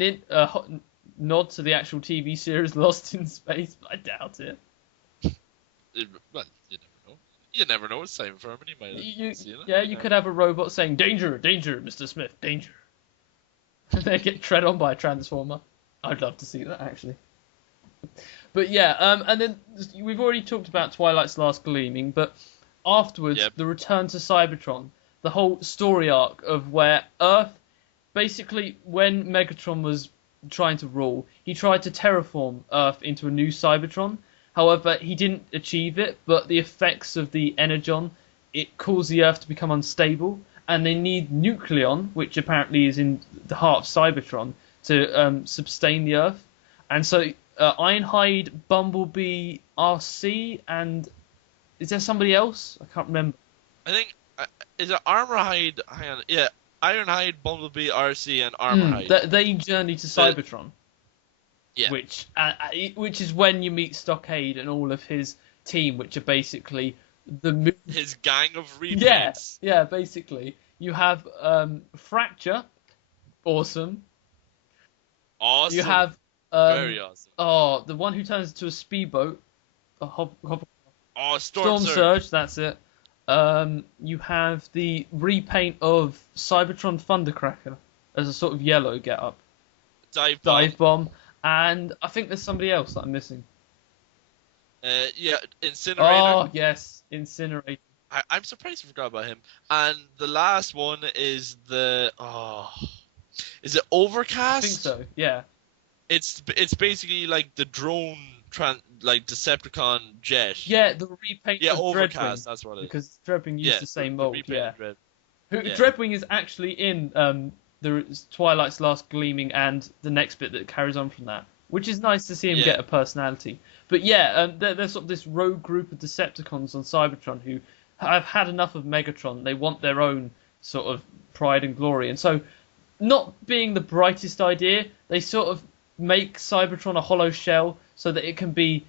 nod to the actual TV series Lost in Space, but I doubt it. Well, you never know. You never know. It's Simon Furman. He might have seen it. You could have a robot saying "Danger, danger, Mr. Smith, danger." They get tread on by a transformer. I'd love to see that actually. But yeah, and then we've already talked about Twilight's Last Gleaming, but afterwards, the return to Cybertron, the whole story arc of where Earth, basically when Megatron was trying to rule, he tried to terraform Earth into a new Cybertron. However, he didn't achieve it, but the effects of the Energon, it caused the Earth to become unstable, and they need Nucleon, which apparently is in the heart of Cybertron, to sustain the Earth. And so Ironhide, Bumblebee, RC, and is there somebody else? I can't remember. I think is it Armorhide? Hang on, yeah, Ironhide, Bumblebee, RC, and Armorhide. They journey to Cybertron. Yeah. Which is when you meet Stockade and all of his team, which are basically his gang of reprints. Yeah, basically. You have Fracture, awesome. Awesome. You have very awesome. Oh, the one who turns into a speedboat. Storm Surge, that's it. You have the repaint of Cybertron Thundercracker as a sort of yellow get-up. Dive Bomb. And I think there's somebody else that I'm missing. Incinerator. Oh, yes, Incinerator. I'm surprised you forgot about him. And the last one is is it Overcast? I think so, yeah. It's basically like the drone, like Decepticon jet. Yeah, the repaint of Overcast, Dreadwing, that's what it is. Because Dreadwing used the same mold, Dread. Dreadwing is actually in the Twilight's Last Gleaming and the next bit that carries on from that, which is nice to see him get a personality. But there's sort of this rogue group of Decepticons on Cybertron who have had enough of Megatron. They want their own sort of pride and glory, and so, not being the brightest idea, they sort of make Cybertron a hollow shell so that it can be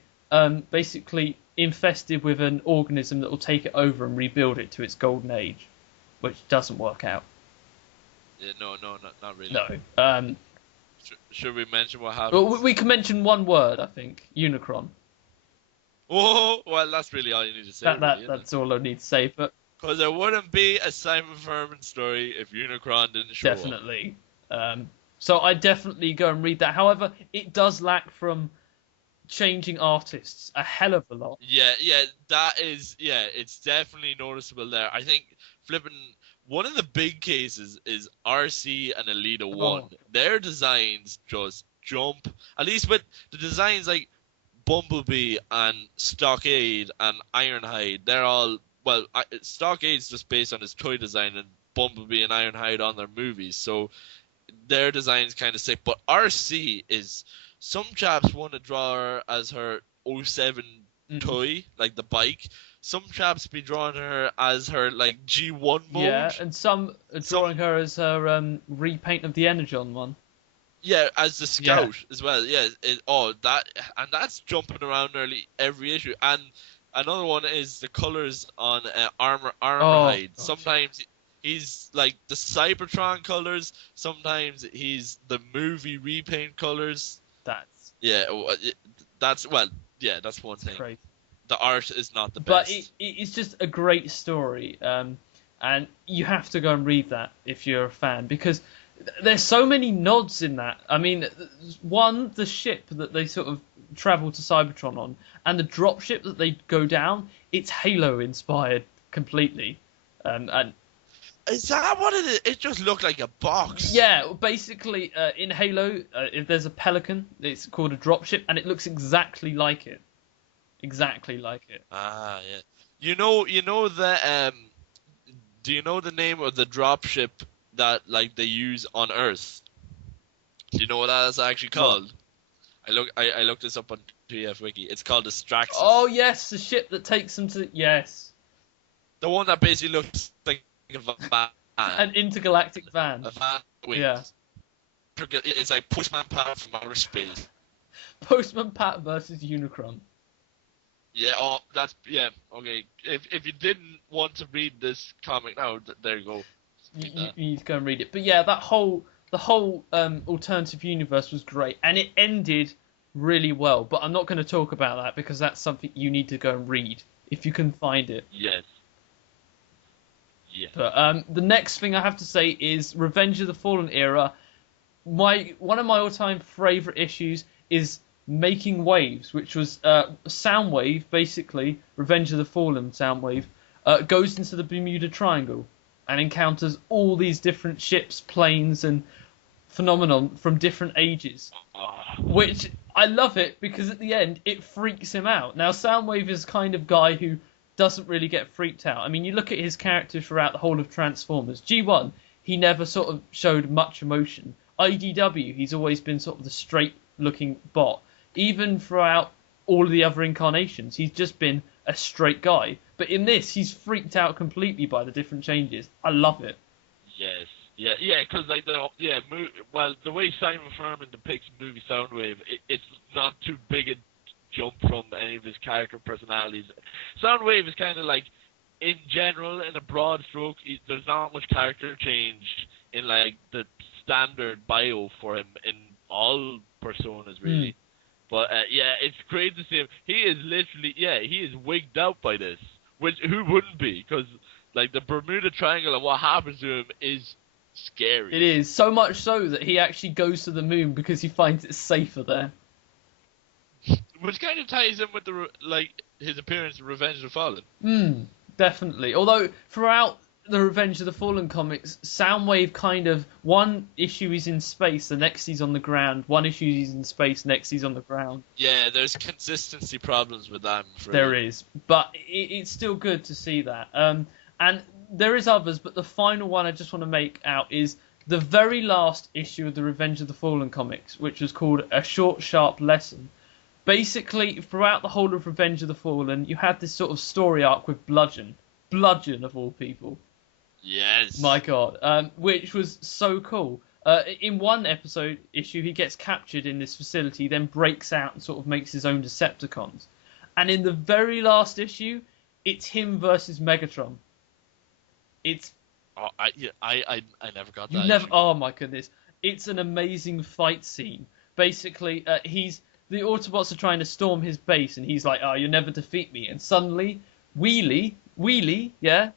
basically infested with an organism that will take it over and rebuild it to its golden age, which doesn't work out. Yeah, no, not really. No. Should we mention what happens? Well, we can mention one word, I think. Unicron. Oh, well, that's really all you need to say. That's all I need to say. But because there wouldn't be a Simon Furman story if Unicron didn't show up. Definitely. So I definitely go and read that. However, it does lack from changing artists a hell of a lot. Yeah, it's definitely noticeable there. I think one of the big cases is RC and Elita 1. Their designs just jump. At least with the designs like Bumblebee and Stockade and Ironhide, they're all... Well, Stockade's just based on his toy design and Bumblebee and Ironhide on their movies, so their design's kind of sick. But RC is... Some chaps want to draw her as her 07 toy, like the bike. Some chaps be drawing her as her like G1 mode. Yeah, and some are drawing her as her repaint of the Energon one. Yeah, as the Scout as well. Yeah, that's jumping around nearly every issue. And another one is the colors on Armorhide. Sometimes he's like the Cybertron colors. Sometimes he's the movie repaint colors. That's Yeah, that's that's one thing. crazy. The art is not the But best. it's just a great story, and you have to go and read that if you're a fan, because there's so many nods in that. I mean, one, the ship that they sort of travel to Cybertron on, and the dropship that they go down, it's Halo inspired completely. And Is that what it is? It just looked like a box. yeah, basically in Halo, if there's a Pelican, it's called a dropship, and it looks exactly like it. Exactly like it. Ah, yeah. You know the do you know the name of the dropship that like they use on Earth? Do you know what that is actually called? I looked this up on TF Wiki. It's called a Straxus. Oh yes, the ship that takes them to The one that basically looks like a van. an intergalactic van. A van with Yeah. It's like Postman Pat from outer space. Postman Pat versus Unicron. Yeah, okay. If you didn't want to read this comic now, there you go. You need to go and read it. But yeah, the whole alternative universe was great, and it ended really well. But I'm not going to talk about that because that's something you need to go and read if you can find it. Yes. Yeah. But the next thing I have to say is Revenge of the Fallen era. One of my all-time favorite issues is Making Waves, which was Soundwave, basically Revenge of the Fallen Soundwave, goes into the Bermuda Triangle and encounters all these different ships, planes, and phenomenon from different ages. Which I love it because at the end it freaks him out. Now Soundwave is the kind of guy who doesn't really get freaked out. I mean, you look at his character throughout the whole of Transformers. G1, he never sort of showed much emotion. IDW, he's always been sort of the straight-looking bot. Even throughout all of the other incarnations, he's just been a straight guy. But in this, he's freaked out completely by the different changes. I love it. Yes. Yeah, because like the way Simon Furman depicts movie Soundwave, it's not too big a jump from any of his character personalities. Soundwave is kind of like, in general, in a broad stroke, there's not much character change in like the standard bio for him in all personas, really. But it's great to see him. He is literally, he is wigged out by this. Which, who wouldn't be? Because like the Bermuda Triangle and what happens to him is scary. It is, so much so that he actually goes to the moon because he finds it safer there. Which kind of ties in with his appearance in Revenge of the Fallen. Definitely. Although throughout the Revenge of the Fallen comics, Soundwave kind of, one issue he's in space, the next he's on the ground. One issue he's in space, next he's on the ground. Yeah, there's consistency problems with that. There is, but it's still good to see that. And there is others, but the final one I just want to make out is the very last issue of the Revenge of the Fallen comics, which was called A Short, Sharp Lesson. Basically, throughout the whole of Revenge of the Fallen, you had this sort of story arc with Bludgeon. Bludgeon, of all people. Yes. My God. Which was so cool. In one issue, he gets captured in this facility, then breaks out and sort of makes his own Decepticons. And in the very last issue, it's him versus Megatron. It's... Oh, I never got that. You never... Oh, my goodness. It's an amazing fight scene. Basically, the Autobots are trying to storm his base, and he's like, "Oh, you'll never defeat me." And suddenly, Wheelie, yeah?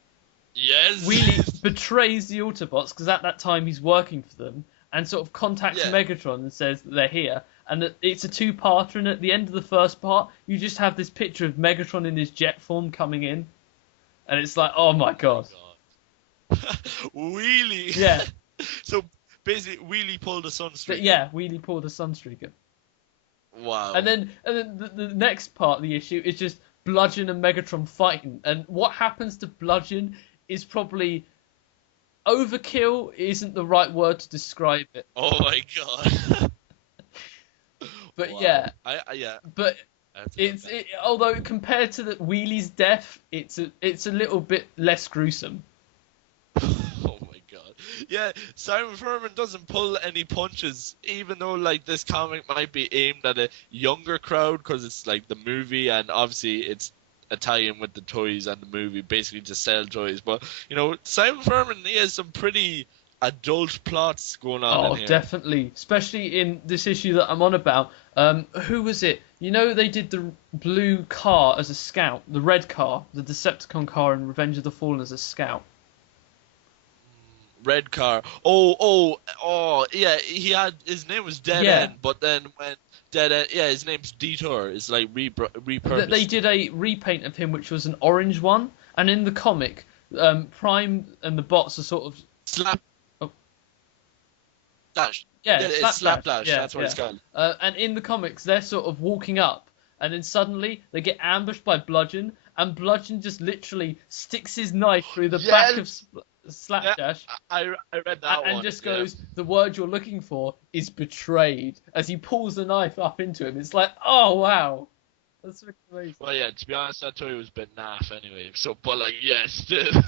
Yes. Wheelie betrays the Autobots, because at that time he's working for them, and sort of contacts Megatron and says that they're here, and that it's a two-parter, and at the end of the first part, you just have this picture of Megatron in his jet form coming in, and it's like, oh my god. Wheelie! Yeah. So, basically, Wheelie pulled a Sunstreaker. Yeah, Wheelie pulled a Sunstreaker. Wow. And then the next part of the issue is just Bludgeon and Megatron fighting. And what happens to Bludgeon is probably... Overkill isn't the right word to describe it. Oh my god. But wow. yeah. Yeah. But although compared to the Wheelie's death, it's a little bit less gruesome. Oh my god. Yeah, Simon Furman doesn't pull any punches, even though like this comic might be aimed at a younger crowd because it's like the movie, and obviously it's a tie-in with the toys and the movie, basically to sell toys. But you know, Simon Furman, he has some pretty adult plots going on in Oh, here. definitely. Especially in this issue that I'm on about. Who was it? You know, they did the blue car as a scout, the red car, the Decepticon car in Revenge of the Fallen as a scout. Red car. Yeah. He had his name was Dead Yeah. End, but then when Dead End, yeah, his name's Detour. It's like repurposed. They did a repaint of him, which was an orange one, and in the comic, Prime and the bots are sort of Slap. Oh. Dash. Yeah, it's Slapdash. Yeah, That's what it's called. and in the comics, they're sort of walking up, and then suddenly they get ambushed by Bludgeon, and Bludgeon just literally sticks his knife through the back of Slapdash. Yeah, I read that one. And just goes, the word you're looking for is betrayed, as he pulls the knife up into him. It's like, oh, wow. That's amazing. Well, yeah, to be honest, that toy was a bit naff anyway. So, but like, yeah, still.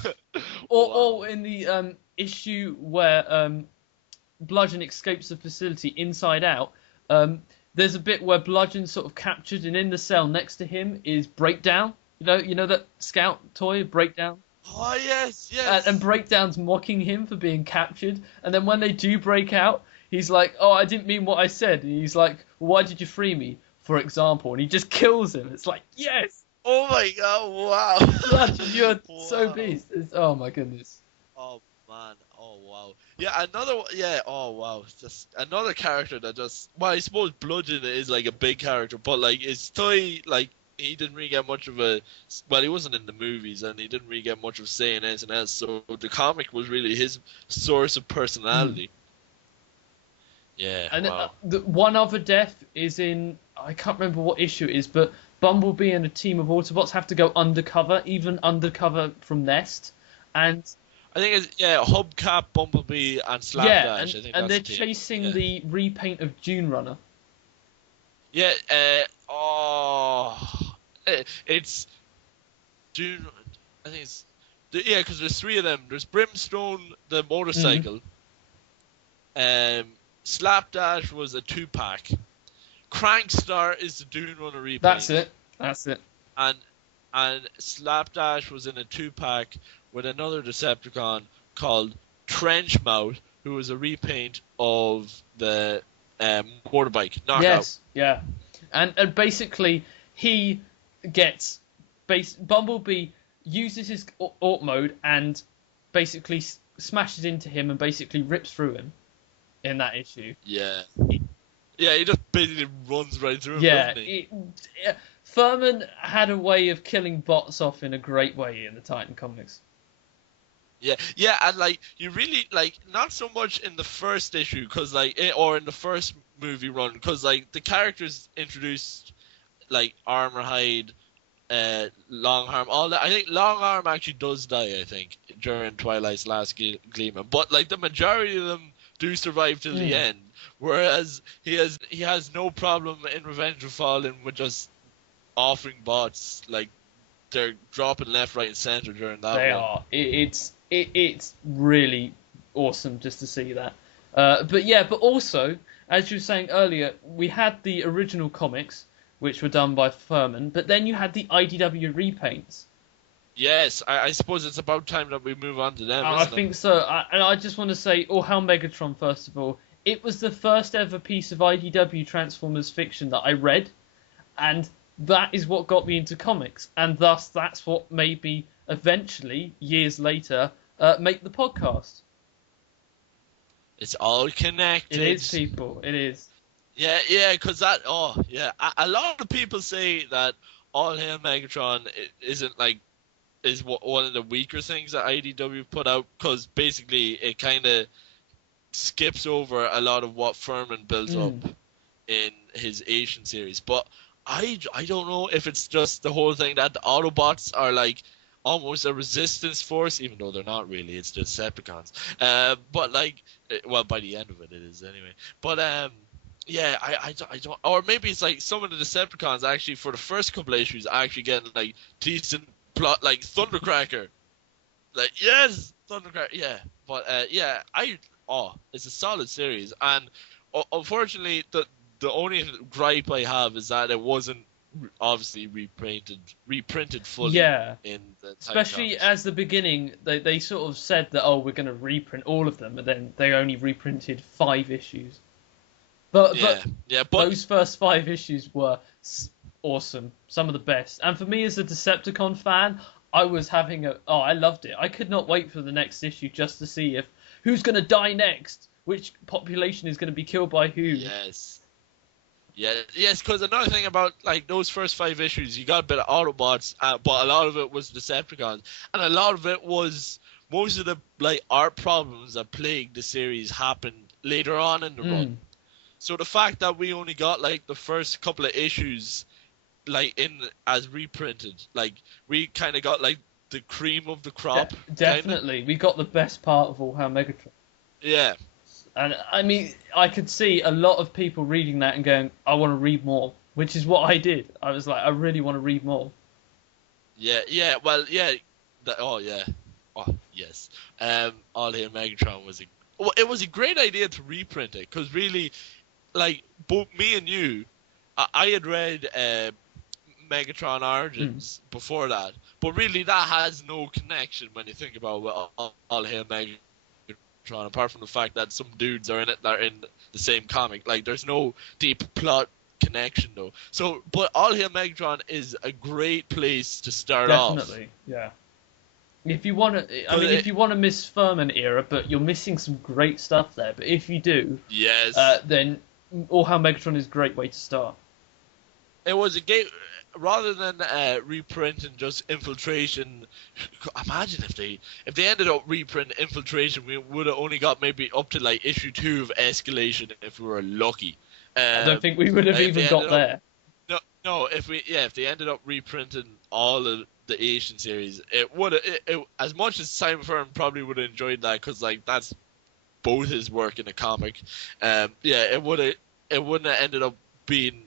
Or in the issue where Bludgeon escapes the facility inside out, there's a bit where Bludgeon's sort of captured, and in the cell next to him is Breakdown. You know that scout toy, Breakdown? Oh, yes. And Breakdown's mocking him for being captured, and then when they do break out, he's like, oh, I didn't mean what I said. And he's like, why did you free me, for example? And he just kills him. It's like, yes! Oh my god, wow. Bludgeon, you're Wow. so beast. Oh my goodness. Oh man, oh wow. Yeah, another one, yeah, oh wow. Just another character that just, well, I suppose Bludgeon is like a big character, but like his toy, like, he didn't really get much of a, well, he wasn't in the movies and he didn't really get much of say in anything else, so the comic was really his source of personality. Yeah, And wow. the one other death is in, I can't remember what issue it is, but Bumblebee and a team of Autobots have to go undercover, even undercover from Nest, and I think it's, yeah, Hubcap, Bumblebee, and Slapdash. I think and they're that's the team. chasing Yeah. the repaint of Dune Runner. Yeah, it's June. I think it's yeah, because there's three of them. There's Brimstone, the motorcycle. Slapdash was a 2-pack. Crankstar is the Dune Runner repaint. That's it. And Slapdash was in a 2-pack with another Decepticon called Trenchmouth, who was a repaint of the motorbike Knockout. Yes, yeah. And basically, he gets... Bumblebee uses his Auto mode and basically smashes into him and basically rips through him in that issue. Yeah. Yeah, he just basically runs right through him, Yeah, doesn't he? Furman had a way of killing bots off in a great way in the Titan comics. Yeah, and like you really like not so much in the first issue, cause like or in the first movie run, cause like the characters introduced like Armorhide, Longarm, all that. I think Longarm actually does die. I think during Twilight's last Gleeman, but like the majority of them do survive to the end. Whereas he has no problem in Revenge of Fallen with just offering bots, like they're dropping left, right, and center during that. They one. are. It's really awesome just to see that. But also, as you were saying earlier, we had the original comics, which were done by Furman, but then you had the IDW repaints. Yes, I suppose it's about time that we move on to them. I think so. And I just want to say, Hail Megatron, first of all. It was the first ever piece of IDW Transformers fiction that I read, and that is what got me into comics, and thus that's what made me eventually, years later, make the podcast. It's all connected. It is, people. It is. Yeah, because that. Oh, yeah. A lot of people say that All Hail Megatron is one of the weaker things that IDW put out, because basically it kind of skips over a lot of what Furman built up in his Asian series. But I don't know if it's just the whole thing that the Autobots are like almost a resistance force, even though they're not really. It's just Decepticons. But like, well, by the end of it is anyway. But yeah, I don't. Or maybe it's like some of the Decepticons actually for the first couple of issues actually getting like decent plot, like Thundercracker. Like yes, Thundercracker. Yeah, but yeah, it's a solid series, and unfortunately the only gripe I have is that it wasn't obviously reprinted fully Yeah. in the Titan Especially comics. as the beginning, they sort of said that, oh, we're going to reprint all of them, and then they only reprinted 5 issues. But Yeah, but those first 5 issues were awesome, some of the best. And for me as a Decepticon fan, I was having I loved it. I could not wait for the next issue just to see if who's going to die next, which population is going to be killed by who. yes. Yeah, yes, because another thing about like those first 5 issues, you got a bit of Autobots, but a lot of it was Decepticons, and a lot of it was most of the like art problems that plagued the series happened later on in the run. So the fact that we only got like the first couple of issues like in as reprinted, like we kind of got like the cream of the crop. Definitely, kinda. we got the best part of All Hail Megatron. Yeah. And I mean, I could see a lot of people reading that and going, I want to read more, which is what I did. I was like, I really want to read more. Yeah, well, yeah. Oh, yeah. Oh, yes. All Hail Megatron it was a great idea to reprint it, because really, like, both me and you, I had read Megatron Origins before that, but really that has no connection when you think about All Hail Megatron. Apart from the fact that some dudes are in it that are in the same comic, like there's no deep plot connection though. So, but All Hail Megatron is a great place to start off. Definitely, yeah. If you want to, if you want to miss Furman era, but you're missing some great stuff there. But if you do, yes, then All Hail Megatron is a great way to start. It was a game rather than reprinting just Infiltration. Imagine if they ended up reprinting Infiltration, we would have only got maybe up to like issue 2 of Escalation if we were lucky. I don't think we would have even got there. No. If they ended up reprinting all of the Asian series, it would as much as Simon Fern probably would have enjoyed that, because like that's both his work in a comic. It wouldn't have ended up being.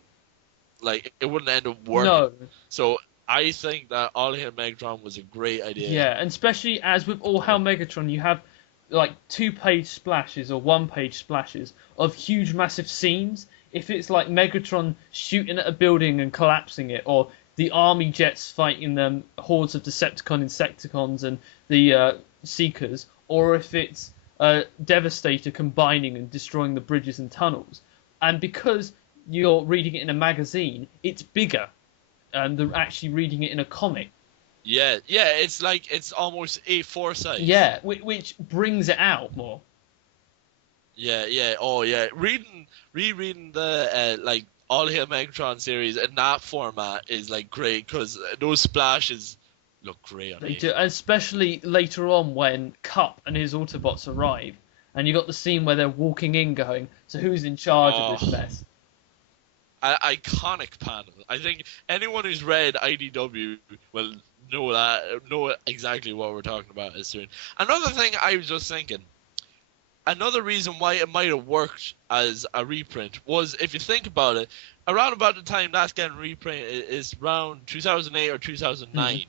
Like, it wouldn't end up working. No. So, I think that All Hail Megatron was a great idea. Yeah, and especially as with All Hail Megatron, you have, like, 2-page splashes or 1-page splashes of huge, massive scenes. If it's, like, Megatron shooting at a building and collapsing it, or the army jets fighting them hordes of Insecticons and the Seekers, or if it's Devastator combining and destroying the bridges and tunnels. And because you're reading it in a magazine, it's bigger than actually reading it in a comic. Yeah, it's almost A4 size. Yeah, which brings it out more. Yeah, oh yeah. Rereading the like All Hail Megatron series in that format is like great, because those splashes look great on They do, especially later on when Cup and his Autobots arrive, and you got the scene where they're walking in going, so who's in charge of this mess? Iconic panel. I think anyone who's read IDW will know exactly what we're talking about as soon. Another thing I was just thinking, another reason why it might have worked as a reprint was, if you think about it, around about the time that's getting reprinted is around 2008 or 2009.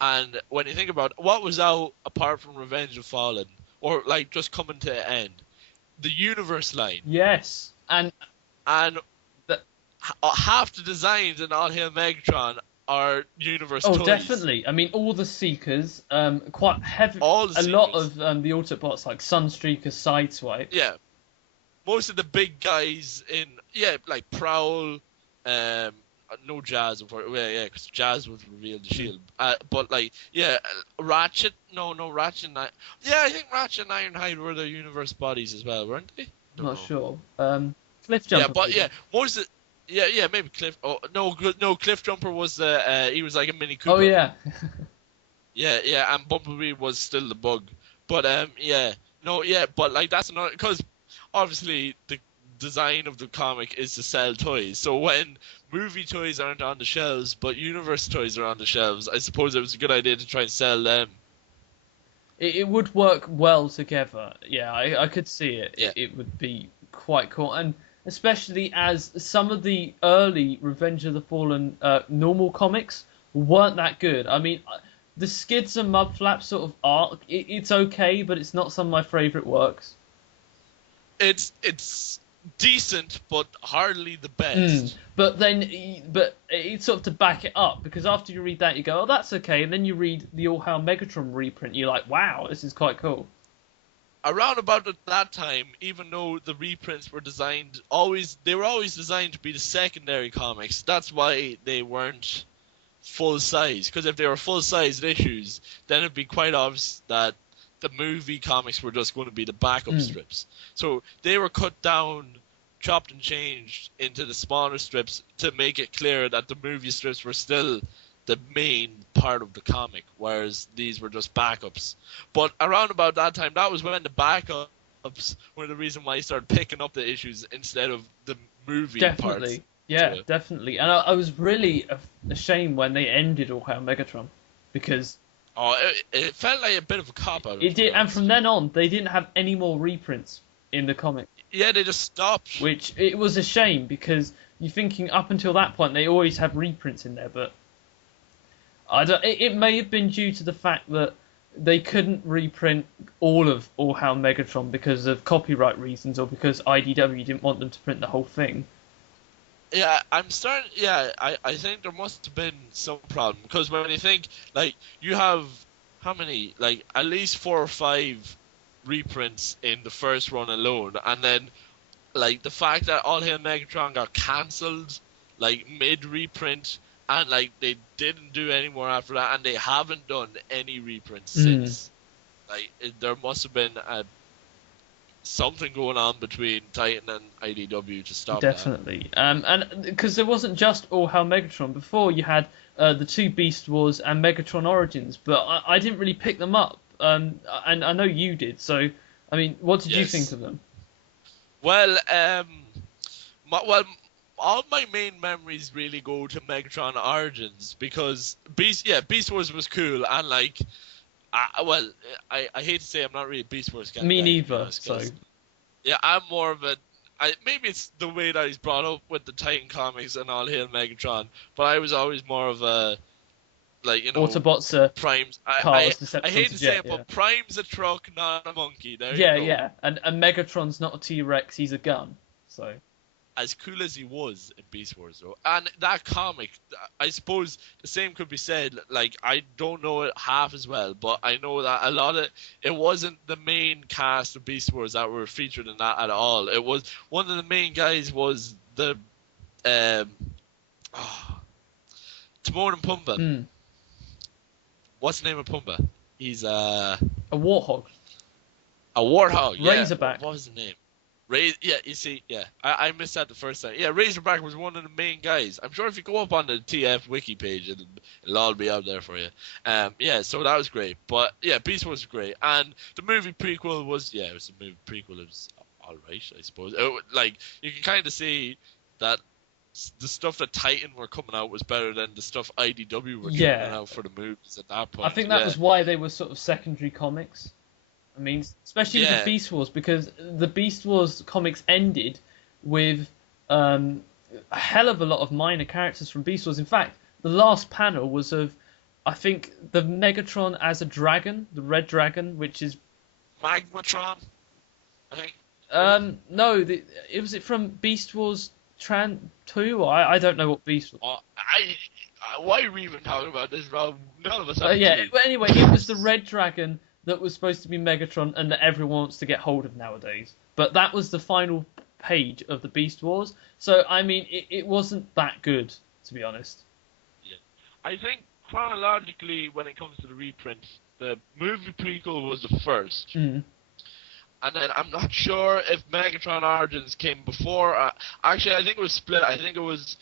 And when you think about it, what was out apart from Revenge of Fallen, or like just coming to an end, the Universe line. Yes, and half the designs in All Hail Megatron are Universe toys. Oh, definitely. I mean, all the Seekers, quite heavy. A lot of the Autobots, like Sunstreaker, Sideswipe. Yeah, most of the big guys in like Prowl, no Jazz, because Jazz was revealed the Shield. But like, Ratchet, no Ratchet. I think Ratchet and Ironhide were the Universe bodies as well, weren't they? Not sure. Cliff Jumper. Yeah, but most of maybe Cliff. Oh no, Cliff Jumper was he was like a Mini Cooper. Oh yeah. yeah, and Bumblebee was still the Bug. But but like that's not, because obviously the design of the comic is to sell toys. So when movie toys aren't on the shelves, but Universe toys are on the shelves, I suppose it was a good idea to try and sell them. It would work well together. Yeah, I could see it. Yeah. It would be quite cool, and especially as some of the early Revenge of the Fallen normal comics weren't that good. I mean, the Skids and Mudflaps sort of arc, it's okay, but it's not some of my favourite works. It's decent, but hardly the best. But it's sort of to back it up, because after you read that, you go, oh, that's okay, and then you read the All Hail Megatron reprint, you're like, wow, this is quite cool. Around about at that time, even though the reprints were they were always designed to be the secondary comics. That's why they weren't full size. Because if they were full sized issues, then it'd be quite obvious that the movie comics were just going to be the backup strips. So they were cut down, chopped and changed into the smaller strips to make it clear that the movie strips were still the main part of the comic, whereas these were just backups. But around about that time, that was when the backups were the reason why I started picking up the issues instead of the movie parts. Yeah, definitely. And I was really ashamed when they ended All Hail Megatron, because it felt like a bit of a cop-out. It did, and from then on, they didn't have any more reprints in the comic. Yeah, they just stopped. Which, it was a shame, because you're thinking up until that point, they always had reprints in there, but it may have been due to the fact that they couldn't reprint all of All Hail Megatron because of copyright reasons, or because IDW didn't want them to print the whole thing. Yeah, I think there must have been some problem, because when you think, like, you have how many, like, at least 4 or 5 reprints in the first run alone, and then, like, the fact that All Hail Megatron got cancelled, like, mid-reprint, and, like, they didn't do any more after that, and they haven't done any reprints since. Like, there must have been something going on between Titan and IDW to stop Definitely. And because there wasn't just All Hail Megatron. Before, you had the 2 Beast Wars and Megatron Origins, but I didn't really pick them up. And I know you did, so, I mean, what did you think of them? Well, all my main memories really go to Megatron Origins, because Beast Wars was cool, and, like, I hate to say I'm not really a Beast Wars guy. Me neither, so... Yeah, I'm more of a... maybe it's the way that he's brought up with the Titan comics and All Hail Megatron, but I was always more of a... Like, you know... Autobots are Prime's... I hate to say it, but Prime's a truck, not a monkey. There you go. Yeah, and Megatron's not a T-Rex, he's a gun, so... As cool as he was in Beast Wars, though, and that comic, I suppose the same could be said. Like, I don't know it half as well, but I know that a lot of it wasn't the main cast of Beast Wars that were featured in that at all. It was one of the main guys was the Timon and Pumbaa. What's the name of Pumbaa? He's a warthog. A warthog. Yeah. Razorback. What was the name? You see, I missed that the first time. Yeah, Razorback was one of the main guys. I'm sure if you go up on the TF wiki page, it'll all be out there for you. So that was great. But yeah, Beast Wars was great, and the movie prequel was it was a movie prequel. It was all right, I suppose. Like, you can kind of see that the stuff that Titan were coming out was better than the stuff IDW were coming out for the movies at that point. I think that was why they were sort of secondary comics. I mean, especially with the Beast Wars, because the Beast Wars comics ended with a hell of a lot of minor characters from Beast Wars. In fact, the last panel was of, I think, the Megatron as a dragon, the Red Dragon, which is... Magmatron, I think. No, it was from Beast Wars 2? I don't know what Beast Wars... why are we even talking about this, Rob? None of us have but anyway, it was the Red Dragon that was supposed to be Megatron and that everyone wants to get hold of nowadays. But that was the final page of the Beast Wars. So, I mean, it wasn't that good, to be honest. Yeah. I think, chronologically, when it comes to the reprints, the movie prequel was the first. Mm. And then I'm not sure if Megatron Origins came before. Actually, I think it was split. I think it was...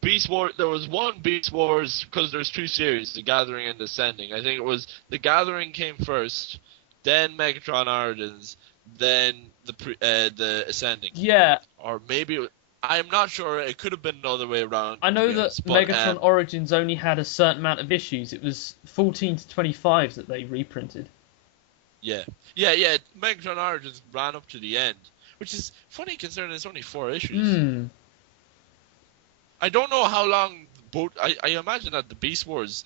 Beast Wars. There was one Beast Wars, because there's 2 series, The Gathering and Descending. I think it was The Gathering came first, then Megatron Origins, then the Ascending. Yeah. Or maybe I'm not sure. It could have been another way around. I know that Megatron Origins only had a certain amount of issues. It was 14 to 25 that they reprinted. Yeah. Megatron Origins ran up to the end, which is funny considering it's only 4 issues. I don't know how long both... I imagine that the Beast Wars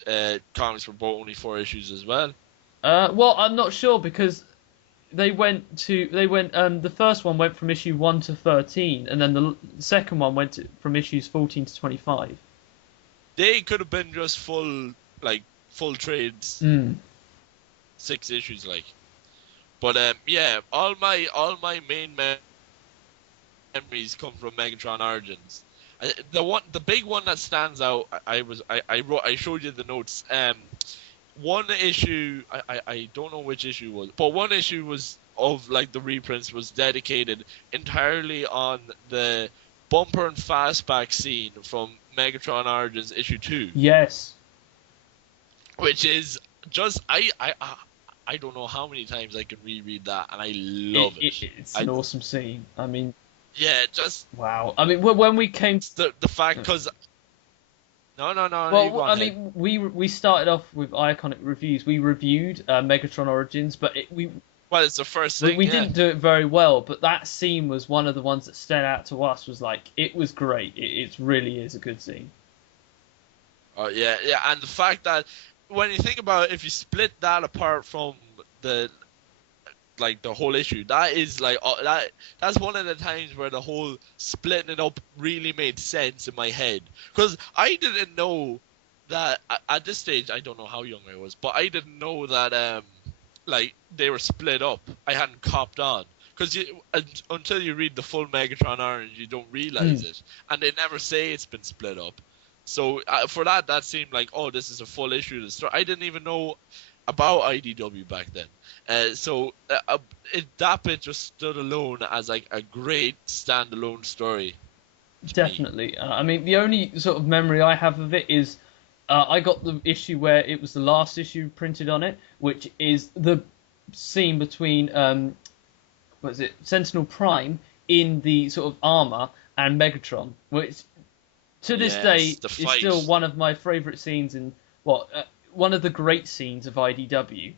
comics were both only 4 issues as well. Well, I'm not sure, because The first one went from issue 1 to 13, and then the second one from issues 14 to 25. They could have been just full trades, 6 issues like. But yeah, all my main memories come from Megatron Origins. The big one that stands out, I showed you the notes. One issue, I don't know which issue was, but one issue was of like the reprints was dedicated entirely on the bumper and fastback scene from Megatron Origins issue 2. Yes. Which is just I don't know how many times I can reread that, and I love it. It's an awesome scene. I mean, yeah, just wow. I mean, when we came to the fact, because no. Well, I mean, we started off with Iaconic Reviews. We reviewed Megatron Origins, but it's the first thing. We didn't do it very well, but that scene was one of the ones that stood out to us. Was like, it was great. It really is a good scene. Oh yeah, and the fact that when you think about it, if you split that apart from the whole issue, that is that's one of the times where the whole splitting it up really made sense in my head, because I didn't know that at this stage. I don't know how young I was, but I didn't know that they were split up. I hadn't copped on, because until you read the full Megatron Orange, you don't realize it, and they never say it's been split up. So for that seemed like, oh, this is a full issue of the story. I didn't even know about IDW back then. So that bit just stood alone as like a great standalone story. Definitely. I mean, the only sort of memory I have of it is I got the issue where it was the last issue printed on it, which is the scene between Sentinel Prime in the sort of armor and Megatron, which to this day is still one of my favourite scenes in one of the great scenes of IDW,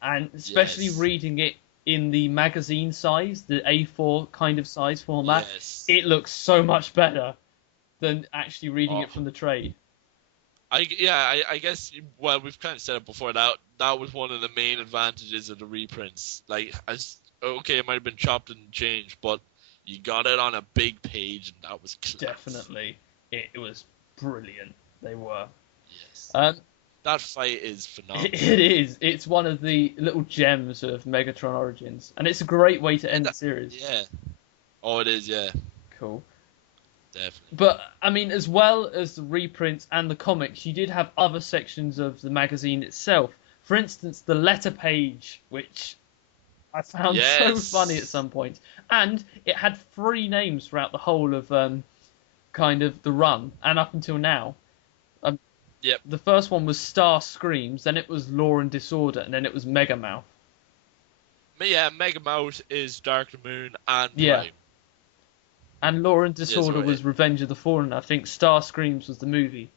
and especially reading it in the magazine size, the A4 kind of size format, it looks so much better than actually reading it from the trade. I guess, well, we've kind of said it before, that was one of the main advantages of the reprints. Like, it might have been chopped and changed, but you got it on a big page, and that was class. Definitely. It was brilliant. They were. Yes. That fight is phenomenal. It is. It's one of the little gems of Megatron Origins, and it's a great way to end the series. Yeah. Oh, it is. Yeah. Cool. Definitely. But I mean, as well as the reprints and the comics, you did have other sections of the magazine itself. For instance, the letter page, which I found so funny at some point, and it had 3 names throughout the whole of kind of the run and up until now. The first one was Star Screams, then it was Law and Disorder, and then it was Mega Mouth. Yeah, Mega Mouth is Dark the Moon and Prime. And Law and Disorder was Revenge of the Fallen. I think Star Screams was the movie.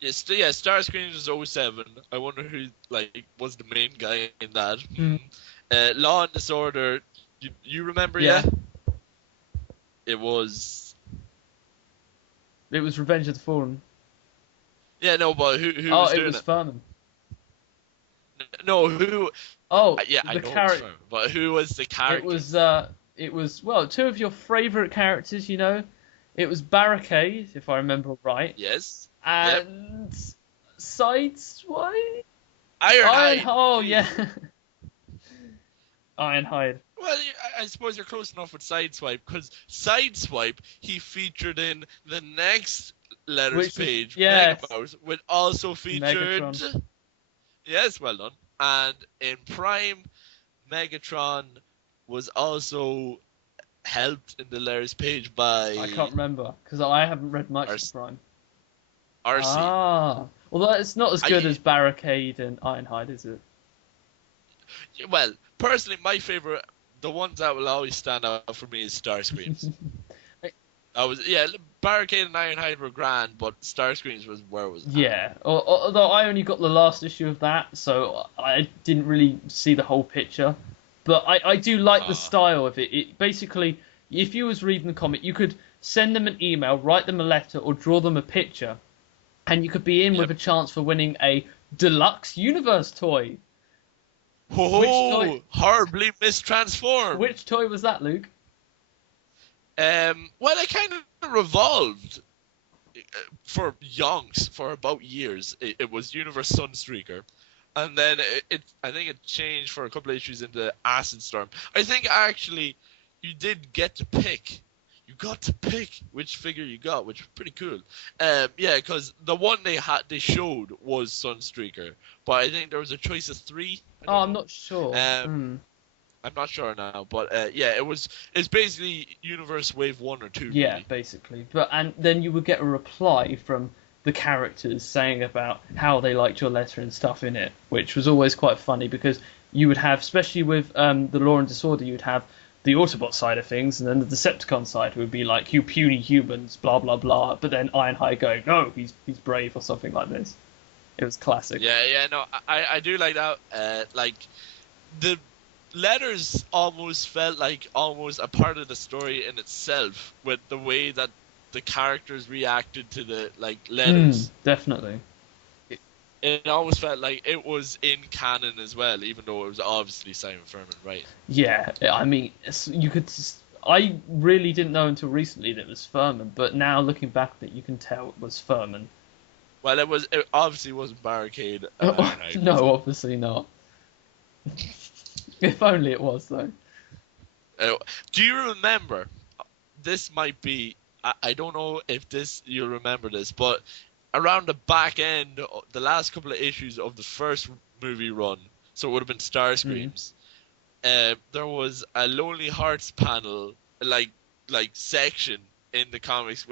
Yeah, Star Screams was 07. I wonder who was the main guy in that. Law and Disorder, you remember? Yeah. It was Revenge of the Fallen. Yeah, no, but who was doing it? Oh, it was Furman. No, who? Oh, yeah, I know Furman, but who was the character? It was 2 of your favourite characters, you know. It was Barricade, if I remember right. Yes. And Sideswipe? Ironhide. Oh, yeah. Ironhide. Well, I suppose you're close enough with Sideswipe, because Sideswipe, he featured in the next letters page, Megamouse, which also featured Megatron. Yes, well done. And in Prime, Megatron was also helped in the letters page by... I can't remember, because I haven't read much of Prime. RC. Well, it's not as good as Barricade and Ironhide, is it? Well, personally, my favourite, the ones that will always stand out for me is Starscreams. Barricade and Ironhide were grand, but Starscreams was where it was at. Yeah, although I only got the last issue of that, so I didn't really see the whole picture. But I do like the style of it. It basically, if you was reading the comic, you could send them an email, write them a letter, or draw them a picture, and you could be in with a chance for winning a deluxe universe toy. Oh, horribly mistransformed. Which toy was that, Luke? Well, it kind of revolved for yonks for about years. It was Universe Sunstreaker, and then I think it changed for a couple of issues into Acid Storm. I think actually you did get to pick. You got to pick which figure you got, which was pretty cool. Yeah, because the one they showed was Sunstreaker, but I think there was a choice of 3. I'm not sure. I'm not sure now, but yeah, it's basically Universe Wave 1 or 2. Yeah, really. basically. And then you would get a reply from the characters saying about how they liked your letter and stuff in it, which was always quite funny because you would have, especially with the Law and Disorder, you'd have the Autobot side of things, and then the Decepticon side would be like, you puny humans, blah blah blah. But then Ironhide going, no, he's brave or something like this. It was classic. Yeah, no, I do like that. Like the letters almost felt like almost a part of the story in itself, with the way that the characters reacted to the letters. Definitely. It always felt like it was in canon as well, even though it was obviously Simon Furman, right? Yeah, I mean, you could. I really didn't know until recently that it was Furman, but now looking back at it, you can tell it was Furman. Well, it obviously wasn't Barricade. No, obviously not. If only it was, though. Do you remember? This might be. I don't know if you'll remember this, but around the back end, the last couple of issues of the first movie run, so it would have been Starscreams. There was a Lonely Hearts panel, like section in the comics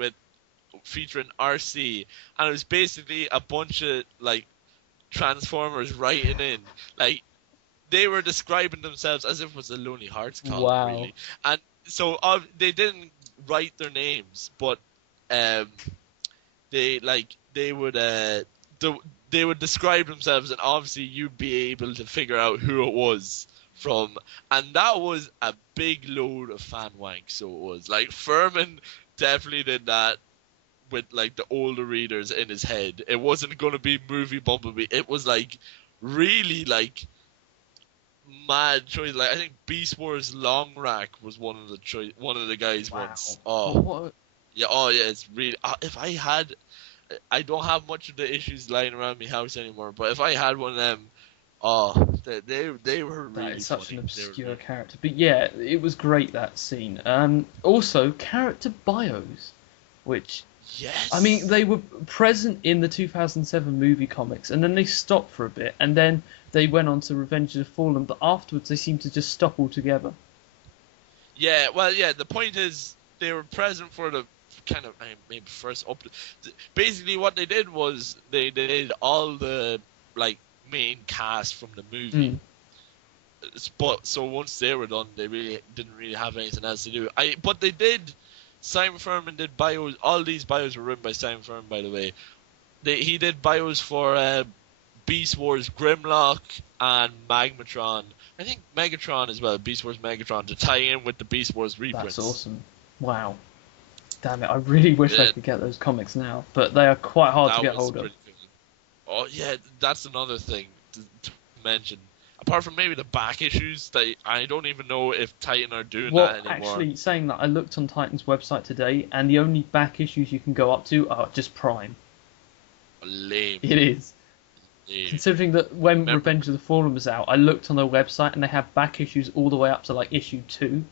featuring RC, and it was basically a bunch of Transformers writing in, they were describing themselves as if it was a Lonely Hearts comic, really. And so they didn't write their names, but they would describe themselves, and obviously you'd be able to figure out who it was from, and that was a big load of fan wank. So it was Furman definitely did that with the older readers in his head. It wasn't going to be movie Bumblebee. It was really mad choice. I think Beast Wars Long Rack was one of the guys once. What? Yeah, it's really. If I had, I don't have much of the issues lying around my house anymore. But if I had one of them, they were really. That is such funny. an obscure character, but yeah, it was great, that scene. Also character bios, which. Yes. I mean, they were present in the 2007 movie comics, and then they stopped for a bit, and then they went on to Revenge of the Fallen, but afterwards they seemed to just stop altogether. Yeah, well, yeah, the point is they were present for the kind of maybe first up. Basically, what they did was they did all the main cast from the movie. But so once they were done, they really didn't have anything else to do. But they did. Simon Furman did bios. All these bios were written by Simon Furman, by the way. He did bios for Beast Wars Grimlock and Magmatron. I think Megatron as well, Beast Wars Megatron, to tie in with the Beast Wars reprints. That's awesome. Wow. Damn it, I really wish I could get those comics now, but they are quite hard to get hold of. Oh yeah, that's another thing to mention. Apart from maybe the back issues, I don't even know if Titan are doing that anymore. Actually, saying that, I looked on Titan's website today, and the only back issues you can go up to are just Prime. Lame. It is. Lame. Considering that when Revenge of the Fallen was out, I looked on their website, and they have back issues all the way up to issue 2.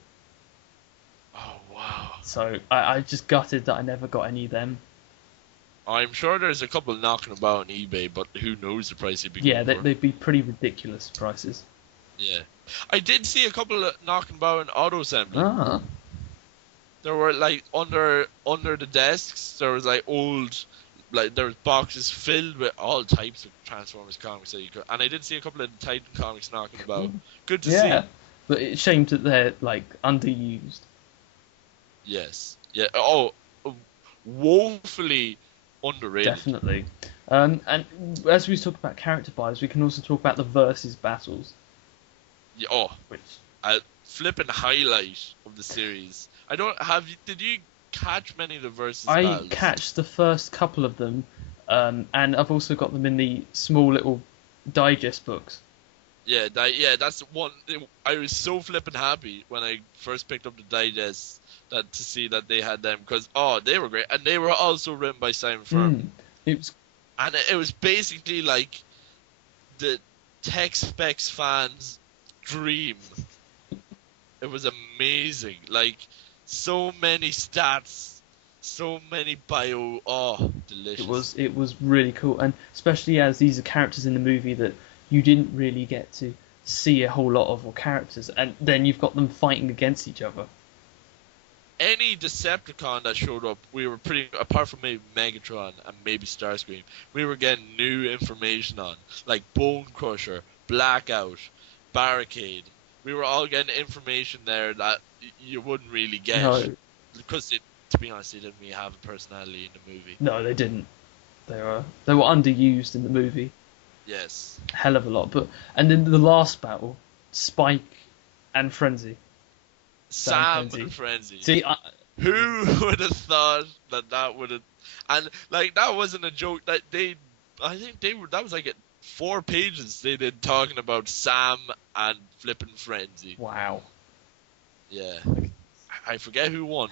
Oh wow. So I just gutted that I never got any of them. I'm sure there's a couple knocking about on eBay, but who knows the price they'd be Yeah, going for. they'd be pretty ridiculous prices. Yeah. I did see a couple of knocking about in auto assembly. Ah. There were under the desks, there was old, there was boxes filled with all types of Transformers comics that you could, and I did see a couple of Titan comics knocking about. Good to see. Yeah, but it's a shame that they're underused. Yes. Yeah. Oh, woefully underrated. Definitely. And as we talk about character bios, we can also talk about the versus battles. Yeah, Which a flipping highlight of the series. Did you catch many of the versus battles? I catched the first couple of them, and I've also got them in the small little digest books. That's one. I was so flippin' happy when I first picked up the digest to see that they had them because they were great and they were also written by Simon Furman. It was And it was basically like the Tech Specs fans' dream. It was amazing. Like so many stats, so many bio. Oh, delicious. it was really cool, and especially as these are characters in the movie that you didn't really get to see a whole lot of, or characters, and then you've got them fighting against each other. Any Decepticon that showed up, we were pretty, apart from maybe Megatron and maybe Starscream, we were getting new information on, like Bone Crusher, Blackout, Barricade. We were all getting information there that you wouldn't really get No, because, to be honest, they didn't really have a personality in the movie. no, they didn't. They were underused in the movie. Yes. Hell of a lot. And then the last battle, Spike and Frenzy. Sam and Frenzy. See, Who would have thought that would have... And, like, that wasn't a joke. I think that was like 4 pages they did talking about Sam and flippin' Frenzy. wow. Yeah. I forget who won.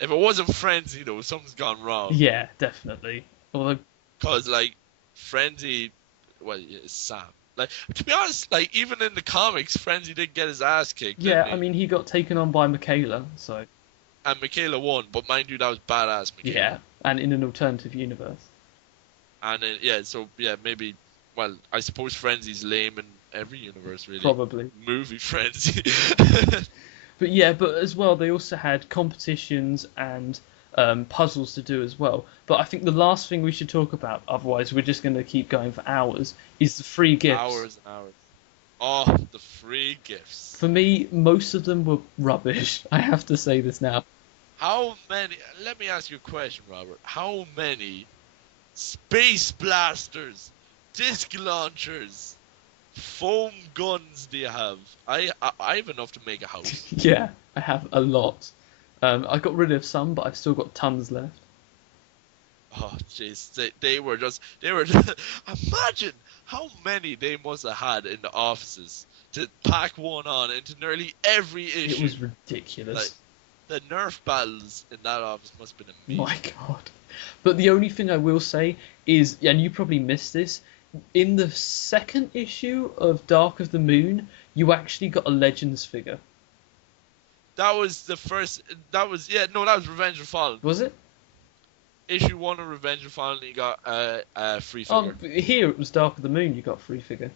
If it wasn't Frenzy, though, something's gone wrong. Yeah, definitely. Although, Because, like, Frenzy... Well, it's Sam. Like, to be honest, like, even in the comics, Frenzy did get his ass kicked. yeah, Didn't he? I mean, he got taken on by Michaela, so... And Michaela won, but mind you, that was badass Michaela. Yeah, and in an alternative universe. And maybe, well, I suppose Frenzy's lame in every universe, really. Probably. Movie Frenzy. But as well, they also had competitions and puzzles to do as well. But I think the last thing we should talk about, otherwise we're just going to keep going for hours, is the free gifts. Hours and hours. Oh, the free gifts. For me, most of them were rubbish. I have to say this now. How many, let me ask you a question, Robert. How many space blasters, disc launchers, foam guns do you have? I have enough to make a house. Yeah, I have a lot. I got rid of some, but I've still got tons left. Oh, jeez. They were just... Imagine how many they must have had in the offices to pack one on into nearly every issue. It was ridiculous. Like, the Nerf battles in that office must have been amazing. My God. But the only thing I will say is, and you probably missed this, in the second issue of Dark of the Moon, you actually got a Legends figure. That was the first... That was Revenge of the Fallen. Was it? Issue 1 of Revenge of the Fallen, you got a free figure. Here it was Dark of the Moon, you got a free figure.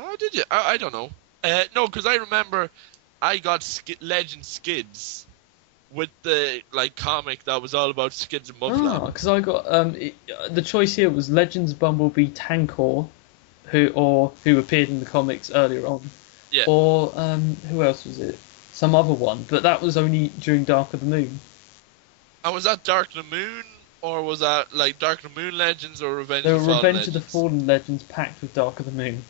Oh, did you? I don't know. No, because I remember I got Legend Skids with the comic that was all about Skids and Muffler. Because I got the choice here was Legends Bumblebee Tankor, who appeared in the comics earlier on, Yeah. or who else was it? Some other one, but that was only during Dark of the Moon. And was that Dark of the Moon, or was that like Dark of the Moon Legends or Revenge There of were the Fallen Revenge of the Legends? Fallen Legends packed with Dark of the Moon.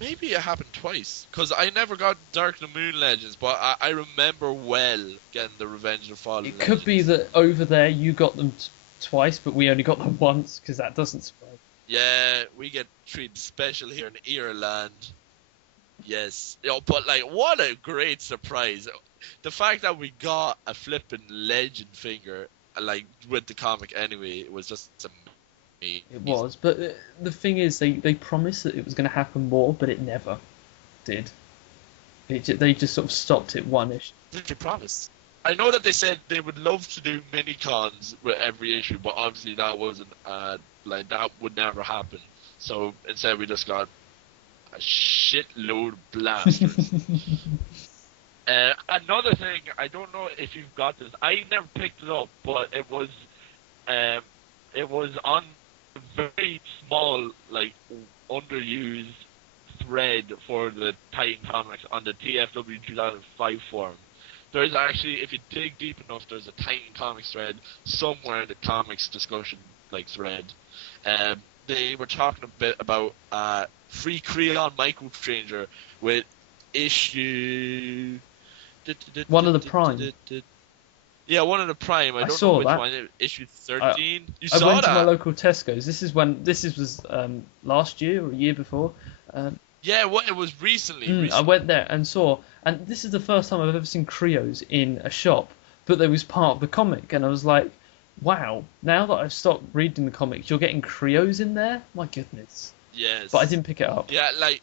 Maybe it happened twice, because I never got Dark of the Moon Legends, but I remember well getting the Revenge of the Fallen It Legends. could be that over there you got them twice, but we only got them once, because that doesn't spread. Yeah, we get treated special here in Ireland. Yes. But what a great surprise. The fact that we got a flippin' Legend figure, with the comic anyway, it was just amazing. It was, but the thing is, they promised that it was going to happen more, but it never did. They just sort of stopped it one-ish. They promised. I know that they said they would love to do mini cons with every issue, but obviously that wasn't that would never happen. So instead, we just got a shitload of blasters. Another thing, I don't know if you've got this. I never picked it up, but it was on a very small, underused thread for the Titan Comics on the TFW 2005 forum. There's actually, if you dig deep enough, there's a Titan Comics thread somewhere in the comics discussion thread. They were talking a bit about free Creon Microchanger with issue... One of the Prime. Yeah, one of the Prime. I don't know saw which that. one. Issue 13. You I saw went to my that? local Tesco's. This was last year or a year before. Yeah, what it was recently. I went there and saw, and this is the first time I've ever seen Creos in a shop, but they was part of the comic, and I was like, wow, now that I've stopped reading the comics, you're getting Creos in there? My goodness. Yes. But I didn't pick it up. Yeah, like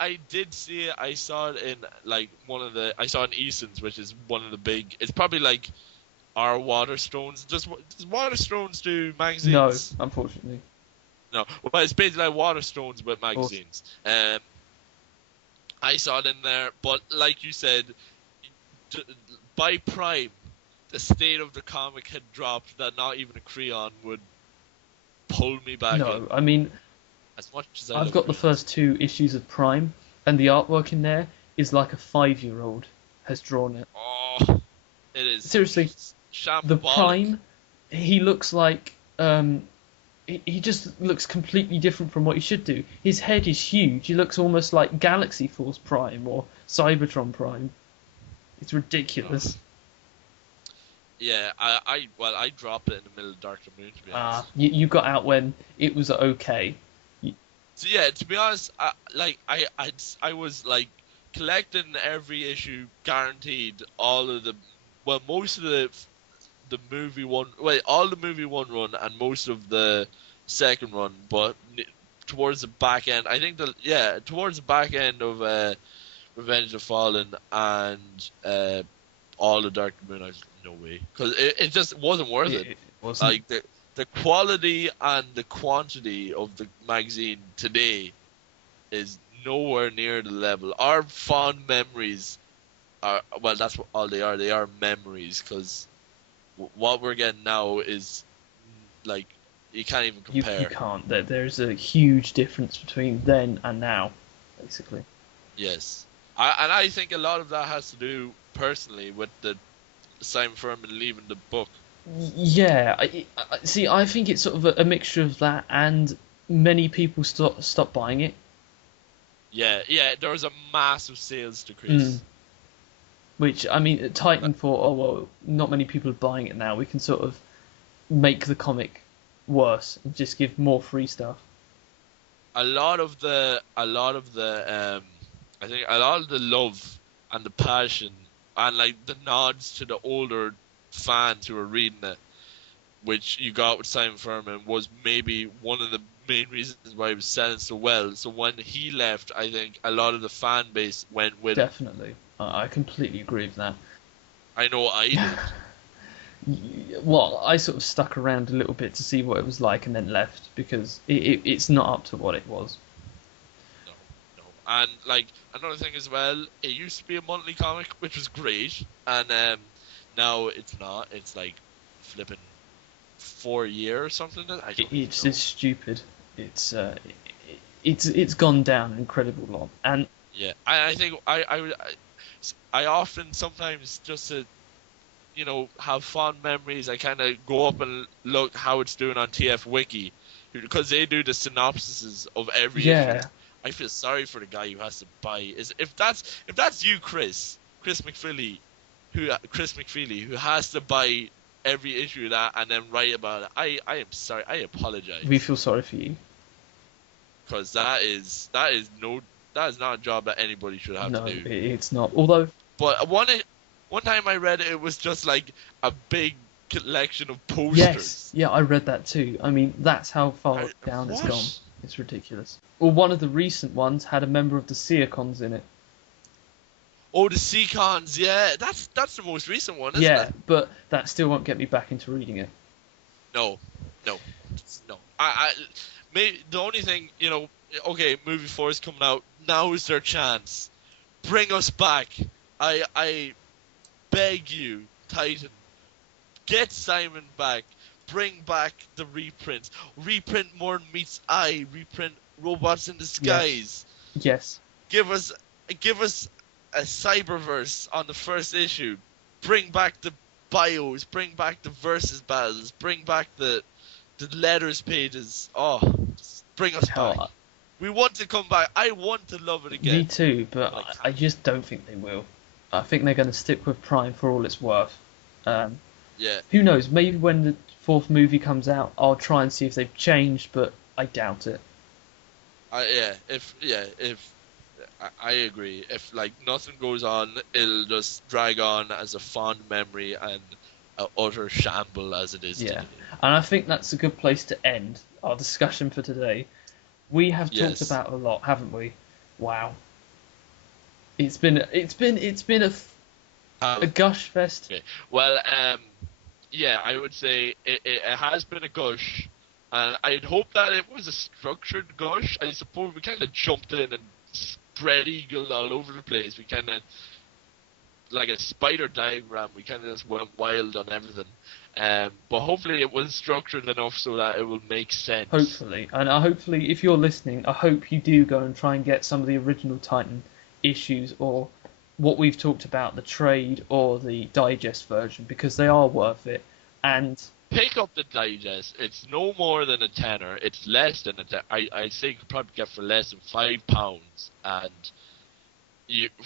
I did see it. I saw it in like I saw it in Easton's, which is one of the big. It's probably like our Waterstones. Does Waterstones do No, magazines? unfortunately. No. Well, it's basically like Waterstones with magazines. I saw it in there, but like you said, by Prime, the state of the comic had dropped that not even a Creon would pull me back in. No, I mean, As much as I've got the first 2 issues of Prime, and the artwork in there is like a 5-year-old has drawn it. Oh, it is. Seriously, Shambolic. the Prime, he looks like he just looks completely different from what he should do. His head is huge. He looks almost like Galaxy Force Prime or Cybertron Prime. It's ridiculous. Yeah, I dropped it in the middle of Dark Moon, to be honest. You got out when it was okay. So yeah, to be honest, I was like collecting every issue, guaranteed all of the, most of the movie one, all the movie one run and most of the second run, but towards the back end, I think towards the back end of Revenge of the Fallen and all the Dark Moon, I was no way, because it just wasn't worth it. It wasn't. Like the quality and the quantity of the magazine today is nowhere near the level. Our fond memories are, that's what all they are. They are memories, because what we're getting now is like you can't even compare. You can't. There's a huge difference between then and now, basically. Yes, I think a lot of that has to do personally with the Simon Furman leaving the book. Yeah, I think it's sort of a mixture of that and many people stop buying it. Yeah, there was a massive sales decrease. Which, I mean, Titan thought, not many people are buying it now. We can sort of make the comic worse and just give more free stuff. A lot of the I think a lot of the love and the passion and like the nods to the older fans who were reading it, which you got with Simon Furman, was maybe one of the main reasons why it was selling so well. So when he left, I think a lot of the fan base went with him. Definitely. I completely agree with that. I know I did. Well, I sort of stuck around a little bit to see what it was like and then left because it's not up to what it was. No. And like another thing as well, it used to be a monthly comic, which was great, and now it's not. It's like flipping 4 years or something. It's stupid. It's gone down an incredible lot, and yeah, I think I often sometimes just to have fond memories. I kind of go up and look how it's doing on TF Wiki because they do the synopsises of every issue. I feel sorry for the guy who has to buy. If that's you, Chris McFeely, who has to buy every issue of that and then write about it. I am sorry. I apologize. We feel sorry for you. Because that is not a job that anybody should have to do. No, it's not. Although, but one time I read it, it was just like a big collection of posters. Yes, yeah, I read that too. I mean, that's how far down it's gone. It's ridiculous. Well, one of the recent ones had a member of the Iacons in it. Oh, the Seacons, yeah, that's the most recent one, isn't it? Yeah, but that still won't get me back into reading it. No. I maybe the only thing, okay, movie 4 is coming out. Now is their chance. Bring us back. I beg you, Titan. Get Simon back. Bring back the reprints. Reprint More Meets Eye. Reprint Robots in Disguise. Yes. Give us a Cyberverse on the first issue. Bring back the bios. Bring back the versus battles. Bring back the letters pages. Oh, just bring us back. We want to come back. I want to love it again. Me too, but I just don't think they will. I think they're going to stick with Prime for all it's worth. Yeah. Who knows? Maybe when the fourth movie comes out, I'll try and see if they've changed, but I doubt it. I agree. If like nothing goes on, it'll just drag on as a fond memory and a utter shamble as it is Yeah, today. and I think that's a good place to end our discussion for today. We have talked Yes. about a lot, haven't we? Wow, it's been a gush fest. Okay. Well, yeah, I would say it has been a gush, and I'd hope that it was a structured gush. I suppose we kind of jumped in and spread eagled all over the place. We kind of, like a spider diagram, we kind of just went wild on everything. But hopefully it was structured enough so that it will make sense. Hopefully, and hopefully, if you're listening, I hope you do go and try and get some of the original Titan issues or what we've talked about, the trade or the digest version, because they are worth it. And Pick up the digest. It's no more than a tenner. It's less than a tenner. I'd say you could probably get for less than £5, and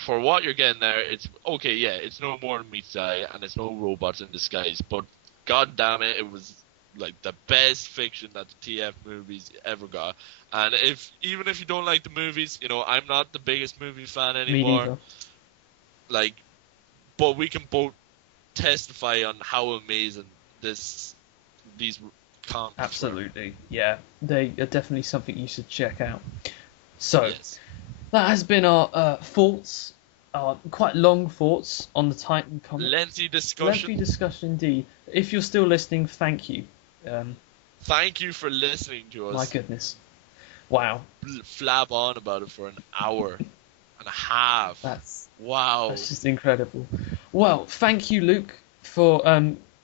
for what you're getting there, it's okay. Yeah, it's no more than meets the eye, and it's no robots in disguise. But god damn it, it was like the best fiction that the TF movies ever got. And even if you don't like the movies, I'm not the biggest movie fan me anymore. neither. Like, but we can both testify on how amazing these comics were. Absolutely, yeah, they are definitely something you should check out. So. Yes. That has been our thoughts, our quite long thoughts on the Titan comic. Lengthy discussion. Lengthy discussion indeed. If you're still listening, thank you. Thank you for listening to us. My goodness. Wow. Flab on about it for an hour and a half. That's Wow. just incredible. Well, thank you, Luke, for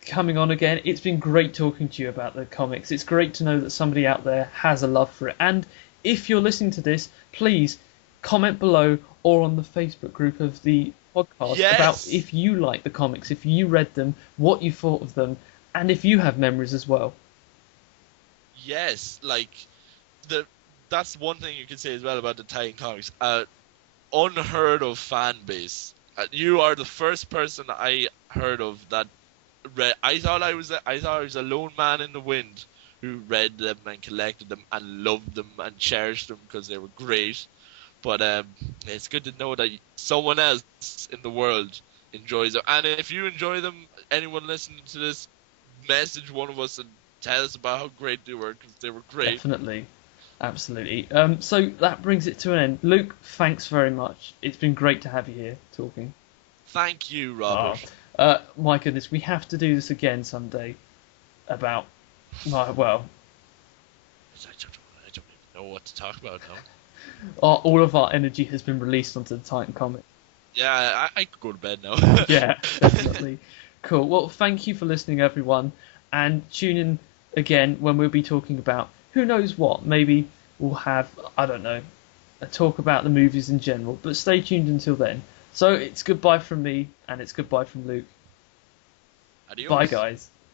coming on again. It's been great talking to you about the comics. It's great to know that somebody out there has a love for it. And if you're listening to this, please comment below or on the Facebook group of the podcast about if you like the comics, if you read them, what you thought of them, and if you have memories as well. Yes, like that's one thing you can say as well about the Titan comics. Unheard of fan base. You are the first person I heard of that read. I thought I was a lone man in the wind who read them and collected them and loved them and cherished them because they were great. But it's good to know that someone else in the world enjoys them. And if you enjoy them, anyone listening to this, message one of us and tell us about how great they were, because they were great. Definitely. Absolutely. So that brings it to an end. Luke, thanks very much. It's been great to have you here talking. Thank you, Robert. My goodness, we have to do this again someday about, well... I don't even know what to talk about now. all of our energy has been released onto the Titan comic. Yeah, I could go to bed now. Yeah, definitely. Cool. Well, thank you for listening, everyone, and tune in again when we'll be talking about who knows what. Maybe we'll have, I don't know, a talk about the movies in general, but stay tuned until then. So it's goodbye from me, and it's goodbye from Luke. Adios. Bye, guys.